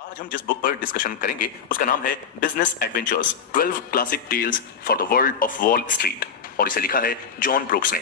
आज हम जिस बुक पर डिस्कशन करेंगे उसका नाम है business adventures 12 classic tales for the world of wall street और इसे लिखा है जॉन ब्रूक्स ने।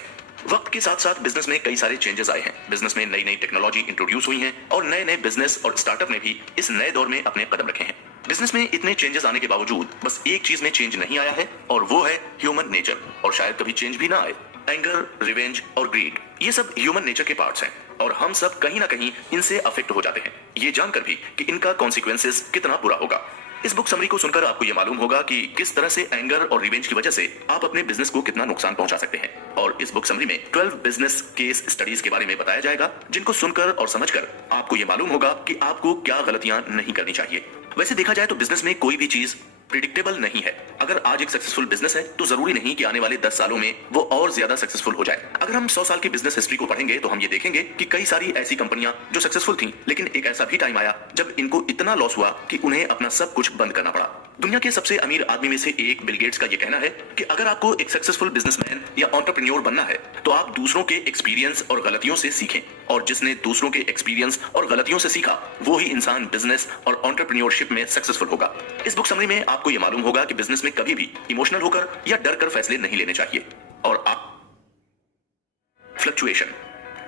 वक्त के साथ साथ बिजनेस में कई सारे चेंजेस आए हैं। बिजनेस में नई नई टेक्नोलॉजी इंट्रोड्यूस हुई हैं और नए नए बिजनेस और स्टार्टअप ने भी इस नए दौर में अपने कदम रखे हैं। बिजनेस में इतने चेंजेस आने के बावजूद बस एक चीज में चेंज नहीं आया है और वो है ह्यूमन नेचर, और शायद कभी चेंज भी ना आए। एंगर, रिवेंज और ग्रीड, ये सब ह्यूमन नेचर के पार्ट्स हैं और हम सब कहीं ना कहीं इनसे अफेक्ट हो जाते हैं, ये जानकर भी कि इनका कॉन्सिक्वेंसेस कितना बुरा होगा। इस बुक समरी को सुनकर आपको यह मालूम होगा कि किस तरह से एंगर और रिवेंज की वजह से आप अपने बिजनेस को कितना नुकसान पहुंचा सकते हैं। और इस बुक समरी में 12 बिजनेस केस स्टडीज के बारे में बताया जाएगा, जिनको सुनकर और समझकर आपको यह मालूम होगा कि आपको क्या गलतियां नहीं करनी चाहिए। वैसे देखा जाए तो बिजनेस में कोई भी चीज प्रिडिक्टेबल नहीं है। अगर आज एक सक्सेसफुल बिजनेस है तो जरूरी नहीं कि आने वाले 10 सालों में वो और ज्यादा सक्सेसफुल हो जाए। अगर हम 100 साल की बिजनेस हिस्ट्री को पढ़ेंगे तो हम ये देखेंगे कि कई सारी ऐसी कंपनियां जो सक्सेसफुल थीं, लेकिन एक ऐसा भी टाइम आया जब इनको इतना लॉस हुआ कि उन्हें अपना सब कुछ बंद करना पड़ा। दुनिया के सबसे अमीर आदमी में से एक बिल गेट्स का ये कहना है कि अगर आपको एक सक्सेसफुल बिजनेसमैन या एंटरप्रेन्योर बनना है तो आप दूसरों के एक्सपीरियंस और गलतियों से सीखें, और जिसने दूसरों के एक्सपीरियंस और गलतियों से सीखा वो ही इंसान बिजनेस और एंटरप्रेन्योरशिप में सक्सेसफुल होगा। इस बुक समरी में आपको यह मालूम होगा कि बिजनेस में कभी भी इमोशनल होकर या डर कर फैसले नहीं लेने चाहिए। और आप फ्लक्चुएशन,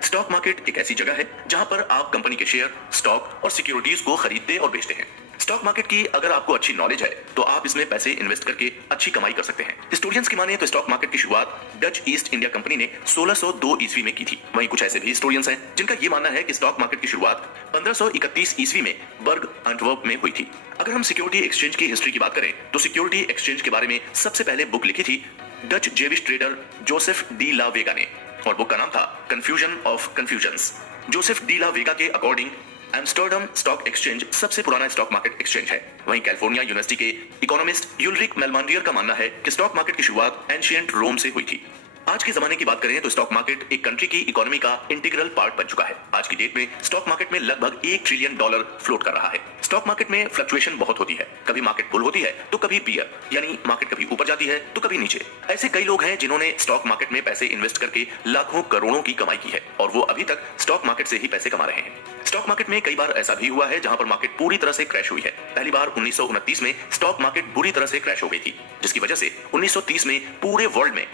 स्टॉक मार्केट एक ऐसी जगह है जहां पर आप कंपनी के शेयर, स्टॉक और सिक्योरिटीज को खरीदते और बेचते हैं। स्टॉक मार्केट की अगर आपको अच्छी नॉलेज है तो आप इसमें पैसे इन्वेस्ट करके अच्छी कमाई कर सकते हैं। हिस्टोरियंस की माने तो स्टॉक मार्केट की शुरुआत डच ईस्ट इंडिया कंपनी ने 1602 ईस्वी में की थी। वहीं कुछ ऐसे भी हिस्टोरियंस हैं जिनका यह मानना है कि स्टॉक मार्केट की शुरुआत 1531 ईस्वी में बर्ग एंटवर्प में हुई थी। अगर हम सिक्योरिटी एक्सचेंज की हिस्ट्री की बात करें तो सिक्योरिटी एक्सचेंज के बारे में सबसे पहले बुक लिखी थी Dutch Jewish trader Joseph de la Vega ने, और बुक का नाम था confusion of confusions. Joseph de la Vega के अकॉर्डिंग एम्स्टर्डम स्टॉक एक्सचेंज सबसे पुराना स्टॉक मार्केट एक्सचेंज है। वहीं कैलिफोर्निया यूनिवर्सिटी के इकोनॉमिस्ट यूल्रिक मेलमांडियर का मानना है कि स्टॉक मार्केट की शुरुआत एंशिएंट रोम से हुई थी। आज के जमाने की बात करें तो स्टॉक मार्केट एक कंट्री की इकोनॉमी का इंटीग्रल पार्ट बन चुका है। आज की डेट में स्टॉक मार्केट में लगभग $1 ट्रिलियन फ्लोट कर रहा है। स्टॉक मार्केट में फ्लक्चुएशन बहुत होती है, कभी मार्केट बुल होती है तो कभी बियर, यानी मार्केट कभी ऊपर जाती है तो कभी नीचे। ऐसे कई लोग हैं जिन्होंने स्टॉक मार्केट में पैसे इन्वेस्ट करके लाखों करोड़ों की कमाई की है और वो अभी तक स्टॉक मार्केट से ही पैसे कमा रहे हैं। स्टॉक मार्केट में कई बार ऐसा भी हुआ है जहां पर मार्केट पूरी तरह से क्रैश हुई है। पहली बार 1929 में स्टॉक मार्केट बुरी तरह से क्रैश हो गई थी, जिसकी वजह से 1930 में पूरे वर्ल्ड में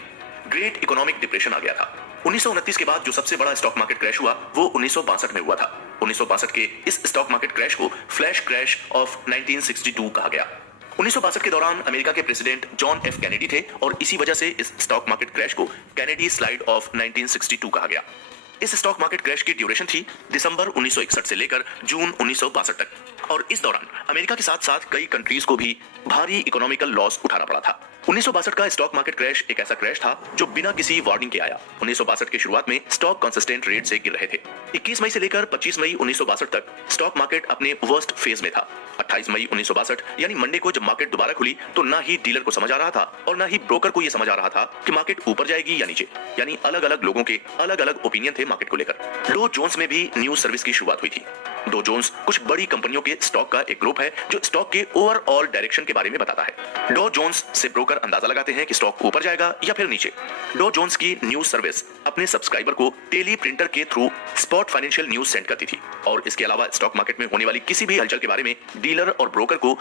ग्रेट इकोनॉमिक डिप्रेशन आ गया था। 1929 के बाद जो सबसे बड़ा स्टॉक मार्केट क्रैश हुआ वो 1962 में हुआ था। 1962 के इस स्टॉक मार्केट क्रैश को फ्लैश क्रैश ऑफ 1962 कहा गया। 1962 के दौरान अमेरिका के प्रेसिडेंट जॉन एफ कैनेडी थे और इसी वजह से इस स्टॉक मार्केट क्रैश को कैनेडी स्लाइड ऑफ 1962 कहा गया। इस स्टॉक मार्केट क्रैश की ड्यूरेशन थी दिसंबर 1961 से लेकर जून 1962 तक, और इस दौरान अमेरिका के साथ साथ कई कंट्रीज को भी भारी इकोनॉमिकल लॉस उठाना पड़ा था। 1962 का स्टॉक मार्केट क्रैश एक ऐसा क्रैश था जो बिना किसी वार्निंग के आया। 1962 की शुरुआत में स्टॉक कंसिस्टेंट रेट से गिर रहे थे। 21 मई से लेकर 25 मई 1962 तक स्टॉक मार्केट अपने वर्स्ट फेज में था। 28 मई 1962 यानी मंडे को जब मार्केट दोबारा खुली तो ना ही डीलर को समझ आ रहा था और ना ही ब्रोकर को यह समझ आ रहा था कि मार्केट ऊपर जाएगी या नीचे, यानी अलग अलग लोगों के अलग अलग ओपिनियन थे मार्केट को लेकर। डो जोन्स में भी न्यूज सर्विस की शुरुआत हुई थी। डो जोन्स कुछ बड़ी कंपनियों के स्टॉक का एक ग्रुप है जो स्टॉक के ओवरऑल डायरेक्शन के बारे में बताता है। डो जोन्स से ब्रोकर अंदाजा लगाते हैं कि स्टॉक ऊपर जाएगा या फिर नीचे। डो जोन्स की न्यूज सर्विस अपने सब्सक्राइबर को टेली प्रिंटर के through spot financial news send करती थी, और इसके अलावा स्टॉक मार्केट में होने वाली किसी भी हलचल के बारे में डीलर और ब्रोकर को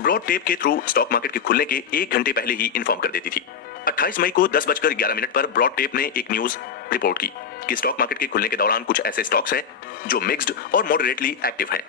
ब्रॉड टेप के थ्रू स्टॉक मार्केट के खुलने के 1 घंटे पहले ही इन्फॉर्म कर देती थी। 28 मई को 10:11 पर ब्रॉड टेप ने एक न्यूज रिपोर्ट की कि स्टॉक मार्केट के खुलने के दौरान कुछ ऐसे स्टॉक्स हैं जो मिक्स्ड और मॉडरेटली एक्टिव हैं।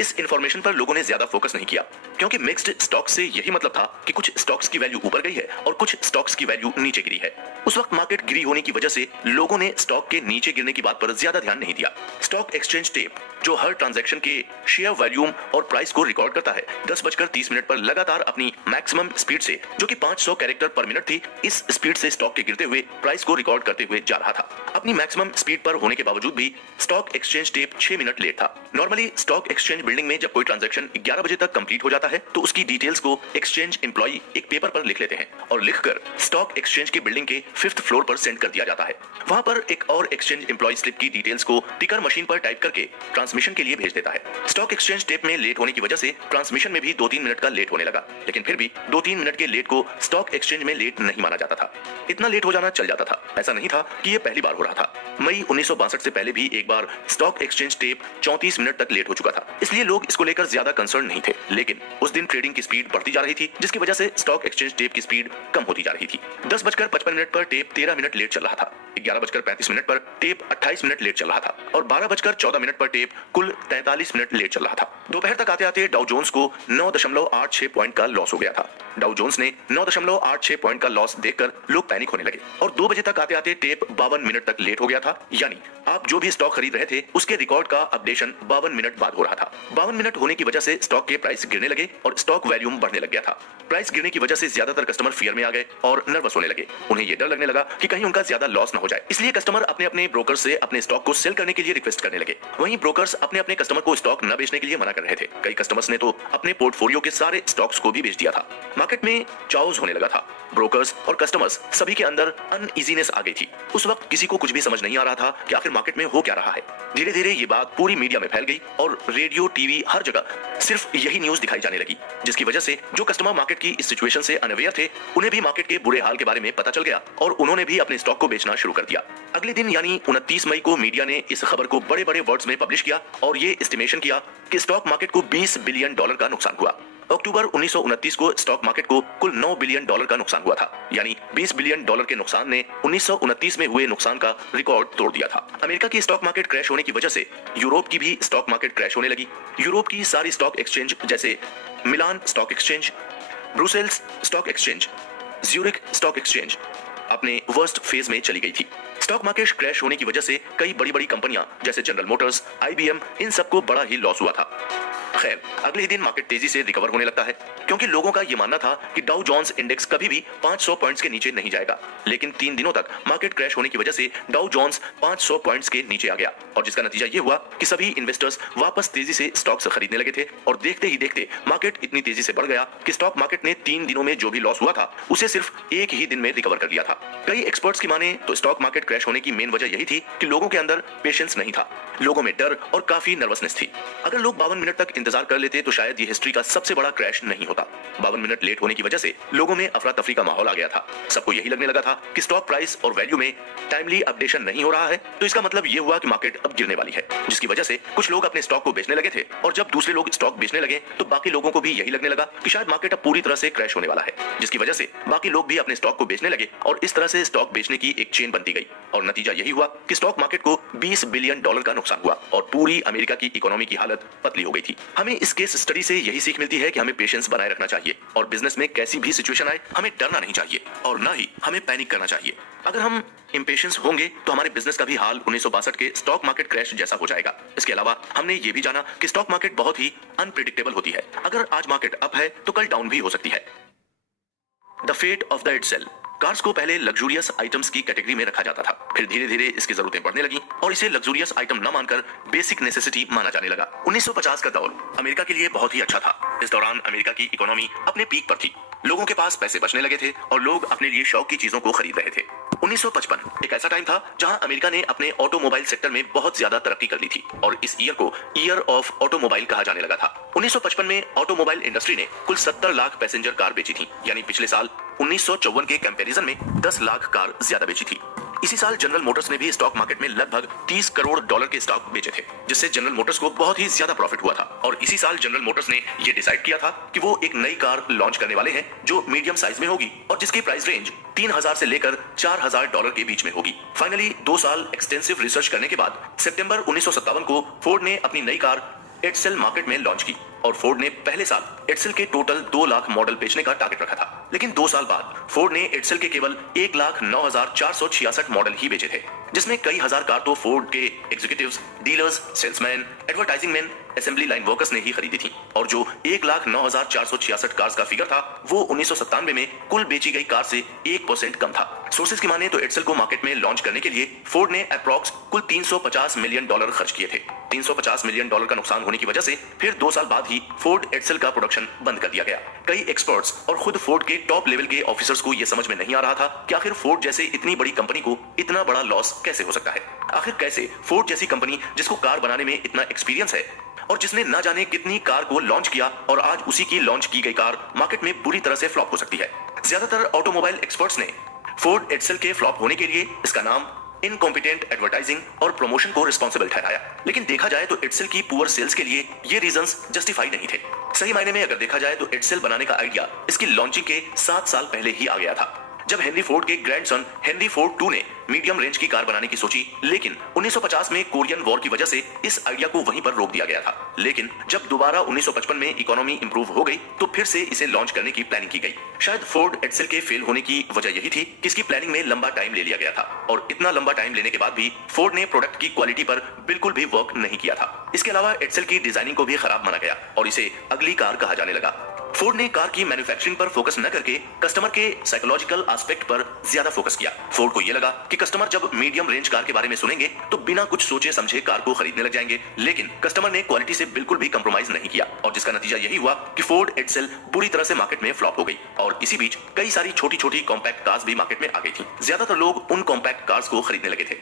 इस इंफॉर्मेशन पर लोगों ने ज्यादा फोकस नहीं किया, क्योंकि मिक्स्ड स्टॉक से यही मतलब था कि कुछ स्टॉक्स की वैल्यू ऊपर गई है और कुछ स्टॉक्स की वैल्यू नीचे गिरी है। उस वक्त मार्केट गिरी होने की वजह से लोगों ने स्टॉक के नीचे गिरने की बात पर ज्यादा ध्यान नहीं दिया। स्टॉक एक्सचेंज टेप जो हर ट्रांजैक्शन के शेयर वॉल्यूम और प्राइस को रिकॉर्ड करता है, 10:30 पर लगातार अपनी मैक्सिमम स्पीड से, जो कि 500 कैरेक्टर पर मिनट थी, इस स्पीड से स्टॉक के गिरते हुए प्राइस को रिकॉर्ड करते हुए जा रहा था। अपनी मैक्सिमम स्पीड पर होने के बावजूद भी stock exchange tape 6 minute late था। नॉर्मली स्टॉक एक्सचेंज बिल्डिंग में जब कोई ट्रांजैक्शन 11 बजे तक कंप्लीट हो जाता है तो उसकी डिटेल्स को एक्सचेंज एम्प्लॉई एक पेपर पर लिख लेते हैं और लिखकर स्टॉक एक्सचेंज के बिल्डिंग के 5th फ्लोर पर सेंड कर दिया जाता है। वहां पर एक और एक्सचेंज एम्प्लॉई स्लिप की डिटेल्स को टिकर मशीन पर टाइप करके ट्रांसमिशन के लिए भेज देता है। स्टॉक एक्सचेंज टेप में लेट होने की वजह से ट्रांसमिशन में भी 2-3 मिनट का लेट होने लगा, लेकिन फिर भी 2-3 मिनट के लेट को स्टॉक एक्सचेंज में लेट नहीं माना जाता था। इतना लेट हो जाना चल जाता था। ऐसा नहीं था कि ये पहली पहली बार हो रहा था। मई 1962 से पहले भी एक बार स्टॉक एक्सचेंज टेप 34 मिनट तक लेट हो चुका था, इसलिए लोग इसको लेकर ज्यादा कंसर्न नहीं थे। लेकिन उस दिन ट्रेडिंग की स्पीड बढ़ती जा रही थी, जिसकी वजह से स्टॉक एक्सचेंज टेप की स्पीड कम होती जा रही थी। 10:55 पर टेप 13 मिनट लेट चल रहा था, 11:35 पर टेप 28 मिनट लेट चल रहा था और 12:14 पर टेप कुल 43 मिनट लेट चल रहा था। दोपहर तक आते आते डाउ जोन्स को 9.86 पॉइंट का लॉस हो गया था। डाउ जोन्स ने 9.86 पॉइंट का लॉस देखकर लोग पैनिक होने लगे और 2 बजे तक आते आते टेप 52 मिनट तक लेट हो गया था। यानी आप जो भी स्टॉक खरीद रहे थे उसके रिकॉर्ड का अपडेशन 52 मिनट बाद हो रहा था। 52 मिनट होने की वजह से स्टॉक के प्राइस गिरने लगे और स्टॉक वैल्यूम बढ़ने लग गया था। प्राइस गिरने की वजह से ज्यादातर कस्टमर फियर में आ गए और नर्वस होने लगे। उन्हें यह डर लगने लगा कि कहीं उनका ज्यादा लॉस न हो जाए, इसलिए कस्टमर अपने अपने ब्रोकर से अपने स्टॉक को सेल करने के लिए रिक्वेस्ट करने लगे। वहीं ब्रोकर्स अपने अपने कस्टमर को स्टॉक न बेचने के लिए मना कर रहे थे। कई कस्टमर्स ने तो अपने पोर्टफोलियो के सारे स्टॉक्स को भी बेच दिया था। मार्केट में चाउस होने लगा था। ब्रोकर्स और कस्टमर्स सभी के अंदर अनइजीनेस आ गई थी। उस वक्त किसी को कुछ भी समझ नहीं आ रहा था कि आखिर मार्केट में हो क्या रहा है। धीरे धीरे ये बात पूरी मीडिया में फैल गई और रेडियो, टीवी, हर जगह सिर्फ यही न्यूज दिखाई जाने लगी, जिसकी वजह से जो कस्टमर मार्केट की इस सिचुएशन से अनअवेयर थे, उन्हें भी मार्केट के बुरे हाल के बारे में पता चल गया और उन्होंने भी अपने स्टॉक को बेचना शुरू कर दिया। अगले दिन यानी 29 मई को मीडिया ने इस खबर को बड़े बड़े वर्ड्स में पब्लिश किया और ये एस्टिमेशन किया कि स्टॉक मार्केट को $20 बिलियन का नुकसान हुआ। अक्टूबर 1929 को स्टॉक मार्केट को कुल $9 बिलियन का नुकसान हुआ था। यानी $20 बिलियन के नुकसान ने 1929 में हुए नुकसान का रिकॉर्ड तोड़ दिया था। अमेरिका की स्टॉक मार्केट क्रैश होने की वजह से यूरोप की भी स्टॉक मार्केट क्रैश होने लगी। यूरोप की सारी स्टॉक एक्सचेंज जैसे Milan stock exchange, Brussels stock exchange, Zurich stock exchange अपने वर्स्ट फेज में चली गई थी। स्टॉक मार्केट क्रैश होने की वजह से कई बड़ी बड़ी कंपनियां जैसे जनरल मोटर्स, IBM, इन सबको बड़ा ही लॉस हुआ था। खैर, अगले ही दिन मार्केट तेजी से रिकवर होने लगता है, क्योंकि लोगों का यह मानना था कि डाउ जोन्स इंडेक्स कभी भी 500 पॉइंट्स के नीचे नहीं जाएगा। लेकिन 3 दिनों तक मार्केट क्रैश होने की वजह से डाउ जोन्स 500 पॉइंट्स के नीचे आ गया और जिसका नतीजा यह हुआ कि सभी इन्वेस्टर्स वापस तेजी से स्टॉक्स खरीदने लगे थे और देखते ही देखते मार्केट इतनी तेजी से बढ़ गया कि स्टॉक मार्केट ने 3 दिनों में जो भी लॉस हुआ था उसे सिर्फ एक ही दिन में रिकवर कर लिया था। कई एक्सपर्ट्स की माने तो स्टॉक मार्केट क्रैश होने की मेन वजह यही थी कि लोगों के अंदर पेशेंस नहीं था, लोगों में डर और काफी नर्वसनेस थी। अगर लोग 52 मिनट तक इंतजार कर लेते तो शायद ये हिस्ट्री का सबसे बड़ा क्रैश नहीं होता। 52 मिनट लेट होने की वजह से लोगों में अफरा तफरी का माहौल आ गया था। सबको यही लगने लगा था कि स्टॉक प्राइस और वैल्यू में टाइमली अपडेशन नहीं हो रहा है, तो इसका मतलब ये हुआ कि मार्केट अब गिरने वाली है, जिसकी वजह से कुछ लोग अपने स्टॉक को बेचने लगे थे और जब दूसरे लोग स्टॉक बेचने लगे तो बाकी लोगों को भी यही लगने लगा कि शायद मार्केट अब पूरी तरह से क्रैश होने वाला है, जिसकी वजह से बाकी लोग भी अपने स्टॉक को बेचने लगे और इस तरह से स्टॉक बेचने की एक चेन बनती गई और नतीजा यही हुआ कि स्टॉक मार्केट को $20 बिलियन का नुकसान हुआ और पूरी अमेरिका की इकोनॉमी की हालत पतली हो गई थी। हमें इस केस स्टडी से यही सीख मिलती है कि हमें पेशेंस बनाए रखना चाहिए और बिजनेस में कैसी भी सिचुएशन आए हमें डरना नहीं चाहिए और ना ही हमें पैनिक करना चाहिए। अगर हम इंपेशेंस होंगे तो हमारे बिजनेस का भी हाल 1962 के स्टॉक मार्केट क्रैश जैसा हो जाएगा। इसके अलावा हमने ये भी जाना कि स्टॉक मार्केट बहुत ही अनप्रेडिक्टेबल होती है। अगर आज मार्केट अप है तो कल डाउन भी हो सकती है। The fate of the itself. Cars को पहले लग्जूरियस आइटम्स की कैटेगरी में रखा जाता था, फिर धीरे धीरे इसकी जरूरतें बढ़ने लगी और इसे लग्जूरियस आइटम न मानकर बेसिक नेसेसिटी माना जाने लगा। 1950 का दौर अमेरिका के लिए बहुत ही अच्छा था। इस दौरान अमेरिका की इकोनॉमी अपने पीक पर थी, लोगों के पास पैसे बचने लगे थे और लोग अपने लिए शौक की चीजों को खरीद रहे थे। 1955 एक ऐसा टाइम था जहां अमेरिका ने अपने ऑटोमोबाइल सेक्टर में बहुत ज्यादा तरक्की कर ली थी और इस ईयर को ईयर ऑफ ऑटोमोबाइल कहा जाने लगा था। 1955 में ऑटोमोबाइल इंडस्ट्री ने कुल 70 लाख पैसेंजर कार बेची थी, यानी पिछले साल 1954 के कंपैरिजन में 10 लाख कार ज्यादा बेची थी। इसी साल जनरल मोटर्स ने भी स्टॉक मार्केट में लगभग $30 करोड़ के स्टॉक बेचे थे, जिससे जनरल मोटर्स को बहुत ही ज्यादा प्रॉफिट हुआ था। और इसी साल जनरल मोटर्स ने यह डिसाइड किया था कि वो एक नई कार लॉन्च करने वाले हैं जो मीडियम साइज में होगी और जिसकी प्राइस रेंज $3000 से लेकर $4000 के बीच में होगी। फाइनली 2 साल एक्सटेंसिव रिसर्च करने के बाद सितंबर 1957 को फोर्ड ने अपनी नई कार एटसेल मार्केट में लॉन्च की और फोर्ड ने पहले साल एटसेल के टोटल 2 लाख मॉडल बेचने का टारगेट रखा था। लेकिन 2 साल बाद फोर्ड ने एटसेल के केवल 1,09,466 मॉडल ही बेचे थे, जिसमें कई हजार कार तो फोर्ड के executives, dealers, salesman, advertising man, assembly line workers ने ही खरीदी थी और जो 1,09,466 कार्स का फिगर था वो 1997 में कुल बेची गई कार से 1% कम था। सोर्सेज की माने तो एटसेल को मार्केट में लॉन्च करने के लिए फोर्ड ने अप्रॉक्स कुल $350 मिलियन खर्च किए थे। $350 मिलियन का नुकसान होने की वजह से फिर 2 साल बाद ही फोर्ड एटसेल का प्रोडक्शन बंद कर दिया गया। कई एक्सपर्ट्स और खुद फोर्ड के टॉप लेवल के ऑफिसर्स को यह समझ में नहीं आ रहा था कि आखिर फोर्ड जैसे इतनी बड़ी कंपनी को इतना बड़ा लॉस कैसे हो सकता है। आखिर कैसे फोर्ड जैसी कंपनी जिसको कार बनाने में इतना एक्सपीरियंस है और जिसने न जाने कितनी कार को लॉन्च किया और आज उसी की लॉन्च की गई कार मार्केट में बुरी तरह से फ्लॉप हो सकती है। ज्यादातर ऑटोमोबाइल एक्सपर्ट्स ने फोर्ड एटसेल के फ्लॉप होने के लिए इसका नाम इनकॉम्पिटेंट एडवर्टाइजिंग और प्रमोशन को रिस्पॉन्सिबल ठहराया। लेकिन देखा जाए तो एडसेल की पुअर सेल्स के लिए ये रीजंस जस्टिफाई नहीं थे। सही मायने में अगर देखा जाए तो एडसेल बनाने का आइडिया इसकी लॉन्चिंग के 7 साल पहले ही आ गया था, जब हेनरी फोर्ड के ग्रैंडसन हेनरी फोर्ड 2 ने मीडियम रेंज की कार बनाने की सोची। लेकिन 1950 में कोरियन वॉर की वजह से इस आइडिया को वहीं पर रोक दिया गया था। लेकिन जब दोबारा 1955 में इकोनॉमी इंप्रूव हो गई तो फिर से इसे लॉन्च करने की प्लानिंग की गई। शायद फोर्ड एडसेल के फेल होने की वजह यही थी कि इसकी प्लानिंग में लंबा टाइम ले लिया गया था, और इतना लंबा टाइम लेने के बाद भी फोर्ड ने प्रोडक्ट की क्वालिटी पर बिल्कुल भी वर्क नहीं किया था। इसके अलावा एडसेल की डिजाइनिंग को भी खराब माना गया और इसे अगली कार कहा जाने लगा। फोर्ड ने कार की मैन्युफैक्चरिंग पर फोकस न करके कस्टमर के साइकोलॉजिकल एस्पेक्ट पर ज्यादा फोकस किया। फोर्ड को यह लगा कि कस्टमर जब मीडियम रेंज कार के बारे में सुनेंगे तो बिना कुछ सोचे समझे कार को खरीदने लग जाएंगे। लेकिन कस्टमर ने क्वालिटी से बिल्कुल भी कंप्रोमाइज नहीं किया, और जिसका नतीजा यही हुआ कि फोर्ड एडसेल बुरी तरह से मार्केट में फ्लॉप हो गई। और इसी बीच कई सारी छोटी छोटी कॉम्पैक्ट कार्स भी मार्केट में आ गई थी। ज्यादातर लोग उन कॉम्पैक्ट कार्स को खरीदने लगे थे।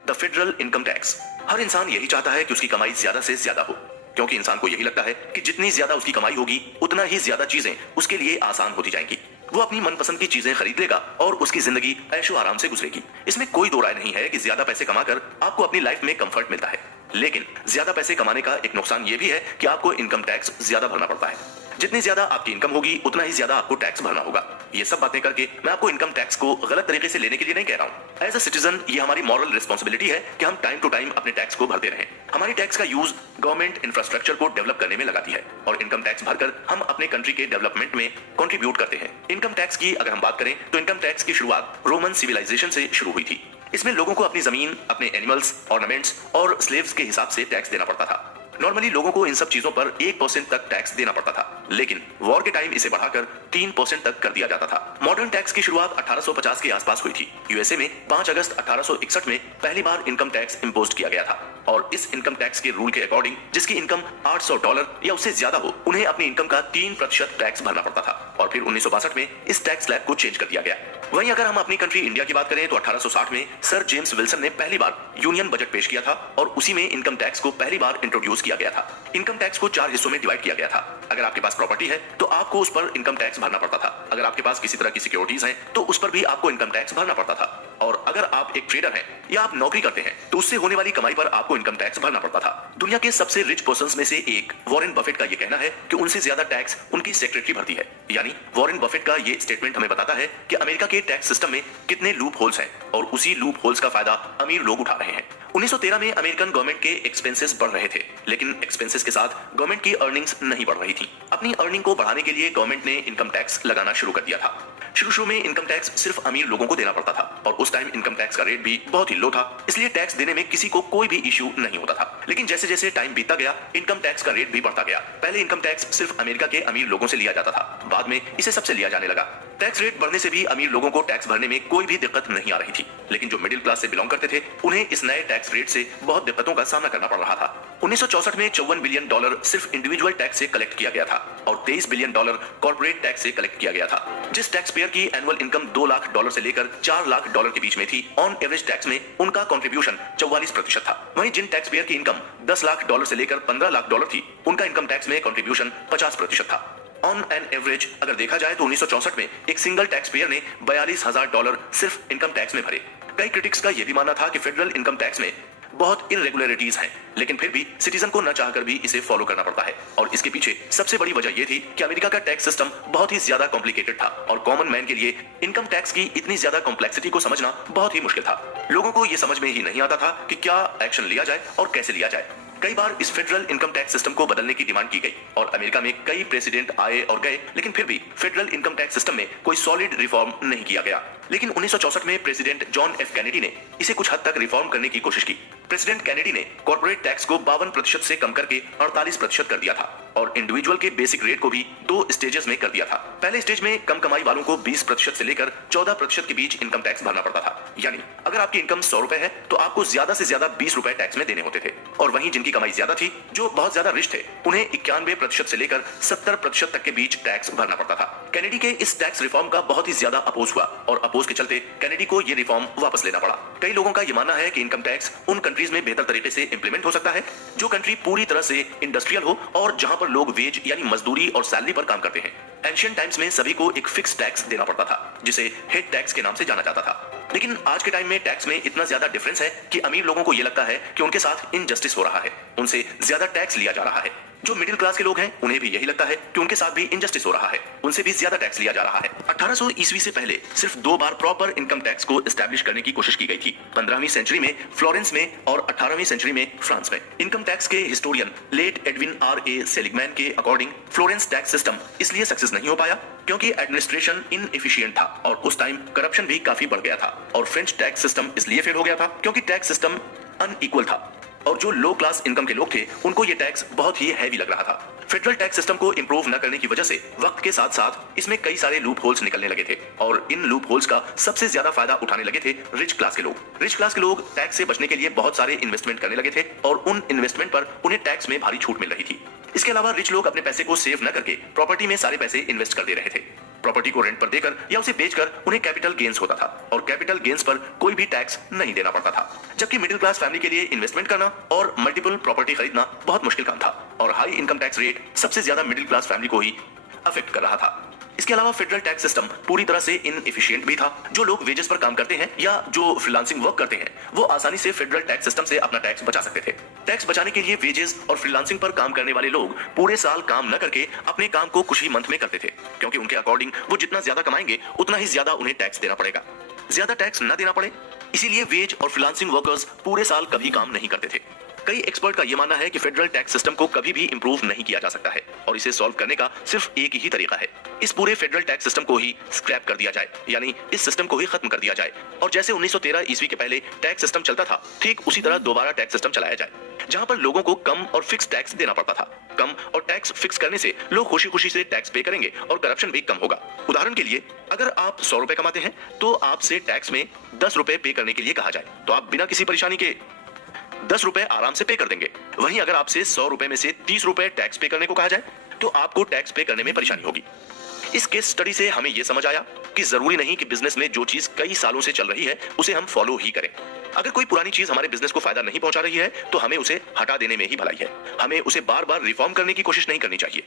The federal income tax. हर इंसान यही चाहता है कि उसकी कमाई ज्यादा से ज्यादा हो, क्योंकि इंसान को यही लगता है कि जितनी ज्यादा उसकी कमाई होगी उतना ही ज्यादा चीजें उसके लिए आसान होती जाएंगी। वो अपनी मनपसंद की चीजें खरीद लेगा और उसकी जिंदगी ऐशो आराम से गुजरेगी। इसमें कोई दो राय नहीं है कि ज्यादा पैसे कमाकर आपको अपनी लाइफ में कंफर्ट मिलता है। लेकिन ज्यादा पैसे कमाने का एक नुकसान ये भी है कि आपको इनकम टैक्स ज्यादा भरना पड़ता है। जितनी ज्यादा आपकी इनकम होगी उतना ही ज्यादा आपको टैक्स भरना होगा। ये सब बातें करके मैं आपको इनकम टैक्स को गलत तरीके से लेने के लिए नहीं कह रहा हूँ। एज अ सिटीजन ये हमारी मॉरल रिस्पॉन्सिबिलिटी है कि हम टाइम टू टाइम अपने टैक्स को भरते रहें। हमारी टैक्स का यूज गवर्नमेंट इंफ्रास्ट्रक्चर को डेवलप करने में लगाती है, और इनकम टैक्स भरकर हम अपने कंट्री के डेवलपमेंट में कंट्रीब्यूट करते हैं। इनकम टैक्स की अगर हम बात करें तो इनकम टैक्स की शुरुआत रोमन सिविलाइजेशन से शुरू हुई थी। इसमें लोगों को अपनी जमीन, अपने एनिमल्स, ऑर्नामेंट्स और स्लेव्स के हिसाब से टैक्स देना पड़ता था। नॉर्मली लोगों को इन सब चीजों पर 1% तक टैक्स देना पड़ता था, लेकिन वॉर के टाइम इसे बढ़ाकर 3% तक कर दिया जाता था। मॉडर्न टैक्स की शुरुआत 1850 के आसपास हुई थी। यूएसए में 5 अगस्त 1861 में पहली बार इनकम टैक्स इंपोज किया गया था, और इस इनकम टैक्स के रूल के अकॉर्डिंग जिसकी इनकम $800 या उससे ज्यादा हो उन्हें अपनी इनकम का 3% टैक्स भरना पड़ता था। और फिर 1962 में इस टैक्स स्लैब को चेंज कर दिया गया। वहीं अगर हम अपनी कंट्री इंडिया की बात करें तो 1860 में सर जेम्स विल्सन ने पहली बार यूनियन बजट पेश किया था, और उसी में इनकम टैक्स को पहली बार इंट्रोड्यूस किया गया था। इनकम टैक्स को 4 हिस्सों में डिवाइड किया गया था। अगर आपके पास प्रॉपर्टी है तो आपको उस पर इनकम टैक्स भरना पड़ता था। अगर आपके पास किसी तरह की सिक्योरिटीज हैं तो उस पर भी आपको इनकम टैक्स भरना पड़ता था। और अगर आप एक ट्रेडर हैं या आप नौकरी करते हैं तो उससे होने वाली कमाई पर आपको इनकम टैक्स भरना पड़ता था। दुनिया के सबसे रिच पर्संस में से एक वॉरेन बफेट का यह कहना है कि उनसे ज्यादा टैक्स उनकी सेक्रेटरी भरती है। यानी वॉरेन बफेट का यह स्टेटमेंट हमें बताता है कि अमेरिका के टैक्स सिस्टम में कितने लूप होल्स हैं, और उसी लूप होल्स का फायदा अमीर लोग उठा रहे हैं। 1913 में अमेरिकन गवर्नमेंट के एक्सपेंसेस बढ़ रहे थे, लेकिन एक्सपेंसेस के साथ गवर्नमेंट की अर्निंग्स नहीं बढ़ रही थी। अपनी अर्निंग को बढ़ाने के लिए गवर्नमेंट ने इनकम टैक्स लगाना शुरू कर दिया था। शुरू में इनकम टैक्स सिर्फ अमीर लोगों को देना पड़ता था, और उस टाइम इनकम टैक्स का रेट भी बहुत ही लो था, इसलिए टैक्स देने में किसी को कोई भी इश्यू नहीं होता था। लेकिन जैसे जैसे टाइम बीतता गया इनकम टैक्स का रेट भी बढ़ता गया। पहले इनकम टैक्स सिर्फ अमेरिका के अमीर लोगों से लिया जाता था, बाद में इसे सबसे लिया जाने लगा। टैक्स रेट बढ़ने से भी अमीर लोगों को टैक्स भरने में कोई भी दिक्कत नहीं आ रही थी, लेकिन जो मिडिल क्लास से बिलोंग करते थे उन्हें इस नए टैक्स रेट से बहुत दिक्कतों का सामना करना पड़ रहा था। 1964 में $54 बिलियन सिर्फ इंडिविजुअल टैक्स से कलेक्ट किया गया था, और $23 बिलियन कॉर्पोरेट टैक्स से कलेक्ट किया गया था। जिस टैक्स पेयर की एनुअल इनकम $2 लाख से लेकर $4 लाख के बीच में थी, ऑन एवरेज टैक्स में उनका कंट्रीब्यूशन 44% था। वहीं जिन टैक्स पेयर की इनकम $10 लाख से लेकर $15 लाख थी, उनका इनकम टैक्स में कंट्रीब्यूशन 50% था। ऑन एन एवरेज अगर देखा जाए तो 1964 में एक सिंगल टैक्स पेयर ने $42,000 सिर्फ इनकम टैक्स में भरे। कई क्रिटिक्स का यह भी मानना था कि फेडरल इनकम टैक्स में बहुत इरेगुलरिटीज हैं, लेकिन फिर भी सिटीजन को न चाहकर भी इसे फॉलो करना पड़ता है। और इसके पीछे सबसे बड़ी वजह यह थी कि अमेरिका का टैक्स सिस्टम बहुत ही ज्यादा कॉम्प्लिकेटेड था, और कॉमन मैन के लिए इनकम टैक्स की इतनी ज्यादा कॉम्प्लेक्सिटी को समझना बहुत ही मुश्किल था। लोगों को यह समझ में ही नहीं आता था कि क्या एक्शन लिया जाए और कैसे लिया जाए। कई बार इस फेडरल इनकम टैक्स सिस्टम को बदलने की डिमांड की गई, और अमेरिका में कई प्रेसिडेंट आए और गए, लेकिन फिर भी फेडरल इनकम टैक्स सिस्टम में कोई सॉलिड रिफॉर्म नहीं किया गया। लेकिन 1964 में प्रेसिडेंट जॉन एफ कैनेडी ने इसे कुछ हद तक रिफॉर्म करने की कोशिश की। प्रेसिडेंट कैनेडी ने कॉर्पोरेट टैक्स को 52% से कम करके 48% कर दिया था, और इंडिविजुअल के बेसिक रेट को भी 2 स्टेजेस में कर दिया था। पहले स्टेज में कम कमाई वालों को 20% से लेकर 14% के बीच इनकम टैक्स भरना पड़ता था। यानी अगर आपकी इनकम ₹100 है तो आपको ज्यादा से ज्यादा ₹20 टैक्स में देने होते थे, और वहीं जिनकी कमाई ज्यादा थी, जो बहुत ज्यादा रिच थे, उन्हें 91% से लेकर 70% तक के बीच टैक्स भरना पड़ता था। कैनेडी के इस टैक्स रिफॉर्म का बहुत ही ज्यादा अपोज हुआ, और अपोज के चलते कैनेडी को यह रिफॉर्म वापस लेना पड़ा। कई लोगों का यह मानना है कि इनकम टैक्स उन कंट्रीज में बेहतर तरीके से इंप्लीमेंट हो सकता है, जो कंट्री पूरी तरह से इंडस्ट्रियल हो और जहां पर लोग वेज यानी मजदूरी और सैलरी पर काम करते हैं। एंशिएंट टाइम्स में सभी को एक फिक्स टैक्स देना पड़ता था, जिसे हेड टैक्स के नाम से जाना जाता था। लेकिन आज के टाइम में टैक्स में इतना ज्यादा डिफरेंस है कि अमीर लोगों को यह लगता है कि उनके साथ इनजस्टिस हो रहा है, उनसे ज्यादा टैक्स लिया जा रहा है। जो मिडिल क्लास के लोग हैं उन्हें भी यही लगता है कि उनके साथ भी इनजस्टिस हो रहा है, उनसे भी ज्यादा टैक्स लिया जा रहा है। 1800 ईस्वी से पहले सिर्फ 2 बार प्रॉपर इनकम टैक्स को एस्टैब्लिश करने की कोशिश की गई थी, 15वीं सेंचुरी में फ्लोरेंस में और 18वीं सेंचुरी में फ्रांस में। इनकम टैक्स के historian late Edwin R.A. Seligman के अकॉर्डिंग फ्लोरेंस टैक्स सिस्टम इसलिए सक्सेस नहीं हो पाया क्योंकि एडमिनिस्ट्रेशन इनएफिशिएंट था और उस टाइम करप्शन भी काफी बढ़ गया था। और फ्रेंच टैक्स सिस्टम इसलिए फेल हो गया था क्योंकि टैक्स सिस्टम अनइक्वल था और जो लो क्लास इनकम के लोग थे उनको ये टैक्स बहुत ही हैवी लग रहा था। फेडरल टैक्स सिस्टम को इंप्रूव न करने की वजह से वक्त के साथ साथ इसमें कई सारे लूप होल्स निकलने लगे थे और इन लूप होल्स का सबसे ज्यादा फायदा उठाने लगे थे रिच क्लास के लोग। रिच क्लास के लोग टैक्स से बचने के लिए बहुत सारे इन्वेस्टमेंट करने लगे थे और उन इन्वेस्टमेंट पर उन्हें टैक्स में भारी छूट मिल रही थी। इसके अलावा रिच लोग अपने पैसे को सेव न करके प्रॉपर्टी में सारे पैसे इन्वेस्ट कर दे रहे थे। प्रॉपर्टी को रेंट पर देकर या उसे बेचकर उन्हें कैपिटल गेन्स होता था और कैपिटल गेन्स पर कोई भी टैक्स नहीं देना पड़ता था। जबकि मिडिल क्लास फैमिली के लिए इन्वेस्टमेंट करना और मल्टीपल प्रॉपर्टी खरीदना बहुत मुश्किल काम था और हाई इनकम टैक्स रेट सबसे ज्यादा मिडिल क्लास फैमिली को ही अफेक्ट कर रहा था। इसके अलावा फेडरल टैक्स सिस्टम पूरी तरह से इनएफिशिएंट भी था। जो लोग वेजेस पर काम करते हैं या जो फ्रीलांसिंग वर्क करते हैं वो आसानी से फेडरल टैक्स सिस्टम से अपना टैक्स बचा सकते थे। टैक्स बचाने के लिए वेजेस और फ्रीलांसिंग पर काम करने वाले लोग पूरे साल काम न करके अपने काम को कुछ ही मंथ में करते थे, क्योंकि उनके अकॉर्डिंग वो जितना ज्यादा कमाएंगे उतना ही ज्यादा उन्हें टैक्स देना पड़ेगा। ज्यादा टैक्स न देना पड़े इसीलिए वेज और फ्रीलांसिंग वर्कर्स पूरे साल कभी काम नहीं करते थे। कई एक्सपर्ट का यह मानना है कि फेडरल टैक्स सिस्टम को कभी भी इंप्रूव नहीं किया जा सकता है और इसे सॉल्व करने का सिर्फ एक ही तरीका है, इस पूरे फेडरल टैक्स सिस्टम को ही स्क्रैप कर दिया जाए, यानी इस सिस्टम को ही खत्म कर दिया जाए और जैसे 1913 ईस्वी के पहले टैक्स सिस्टम चलता था ठीक उसी तरह दोबारा टैक्स सिस्टम चलाया जाए, जहां पर लोगों को कम और फिक्स टैक्स देना पड़ता था। कम और टैक्स फिक्स करने से लोग खुशी खुशी से टैक्स पे करेंगे और करप्शन भी कम होगा। उदाहरण के लिए अगर आप 100 रुपए कमाते हैं तो आपसे टैक्स में 10 रुपए पे करने के लिए कहा जाए तो आप बिना किसी परेशानी के 10 रुपए आराम से पे कर देंगे। वहीं अगर आपसे 100 रुपए में से 30 रुपए टैक्स पे करने को कहा जाए तो आपको टैक्स पे करने में परेशानी होगी। इस केस स्टडी से हमें यह समझ आया कि जरूरी नहीं कि बिजनेस में जो चीज कई सालों से चल रही है उसे हम फॉलो ही करें। अगर कोई पुरानी चीज हमारे बिजनेस को फायदा नहीं पहुंचा रही है तो हमें उसे हटा देने में ही भलाई है। हमें उसे बार बार रिफॉर्म करने की कोशिश नहीं करनी चाहिए।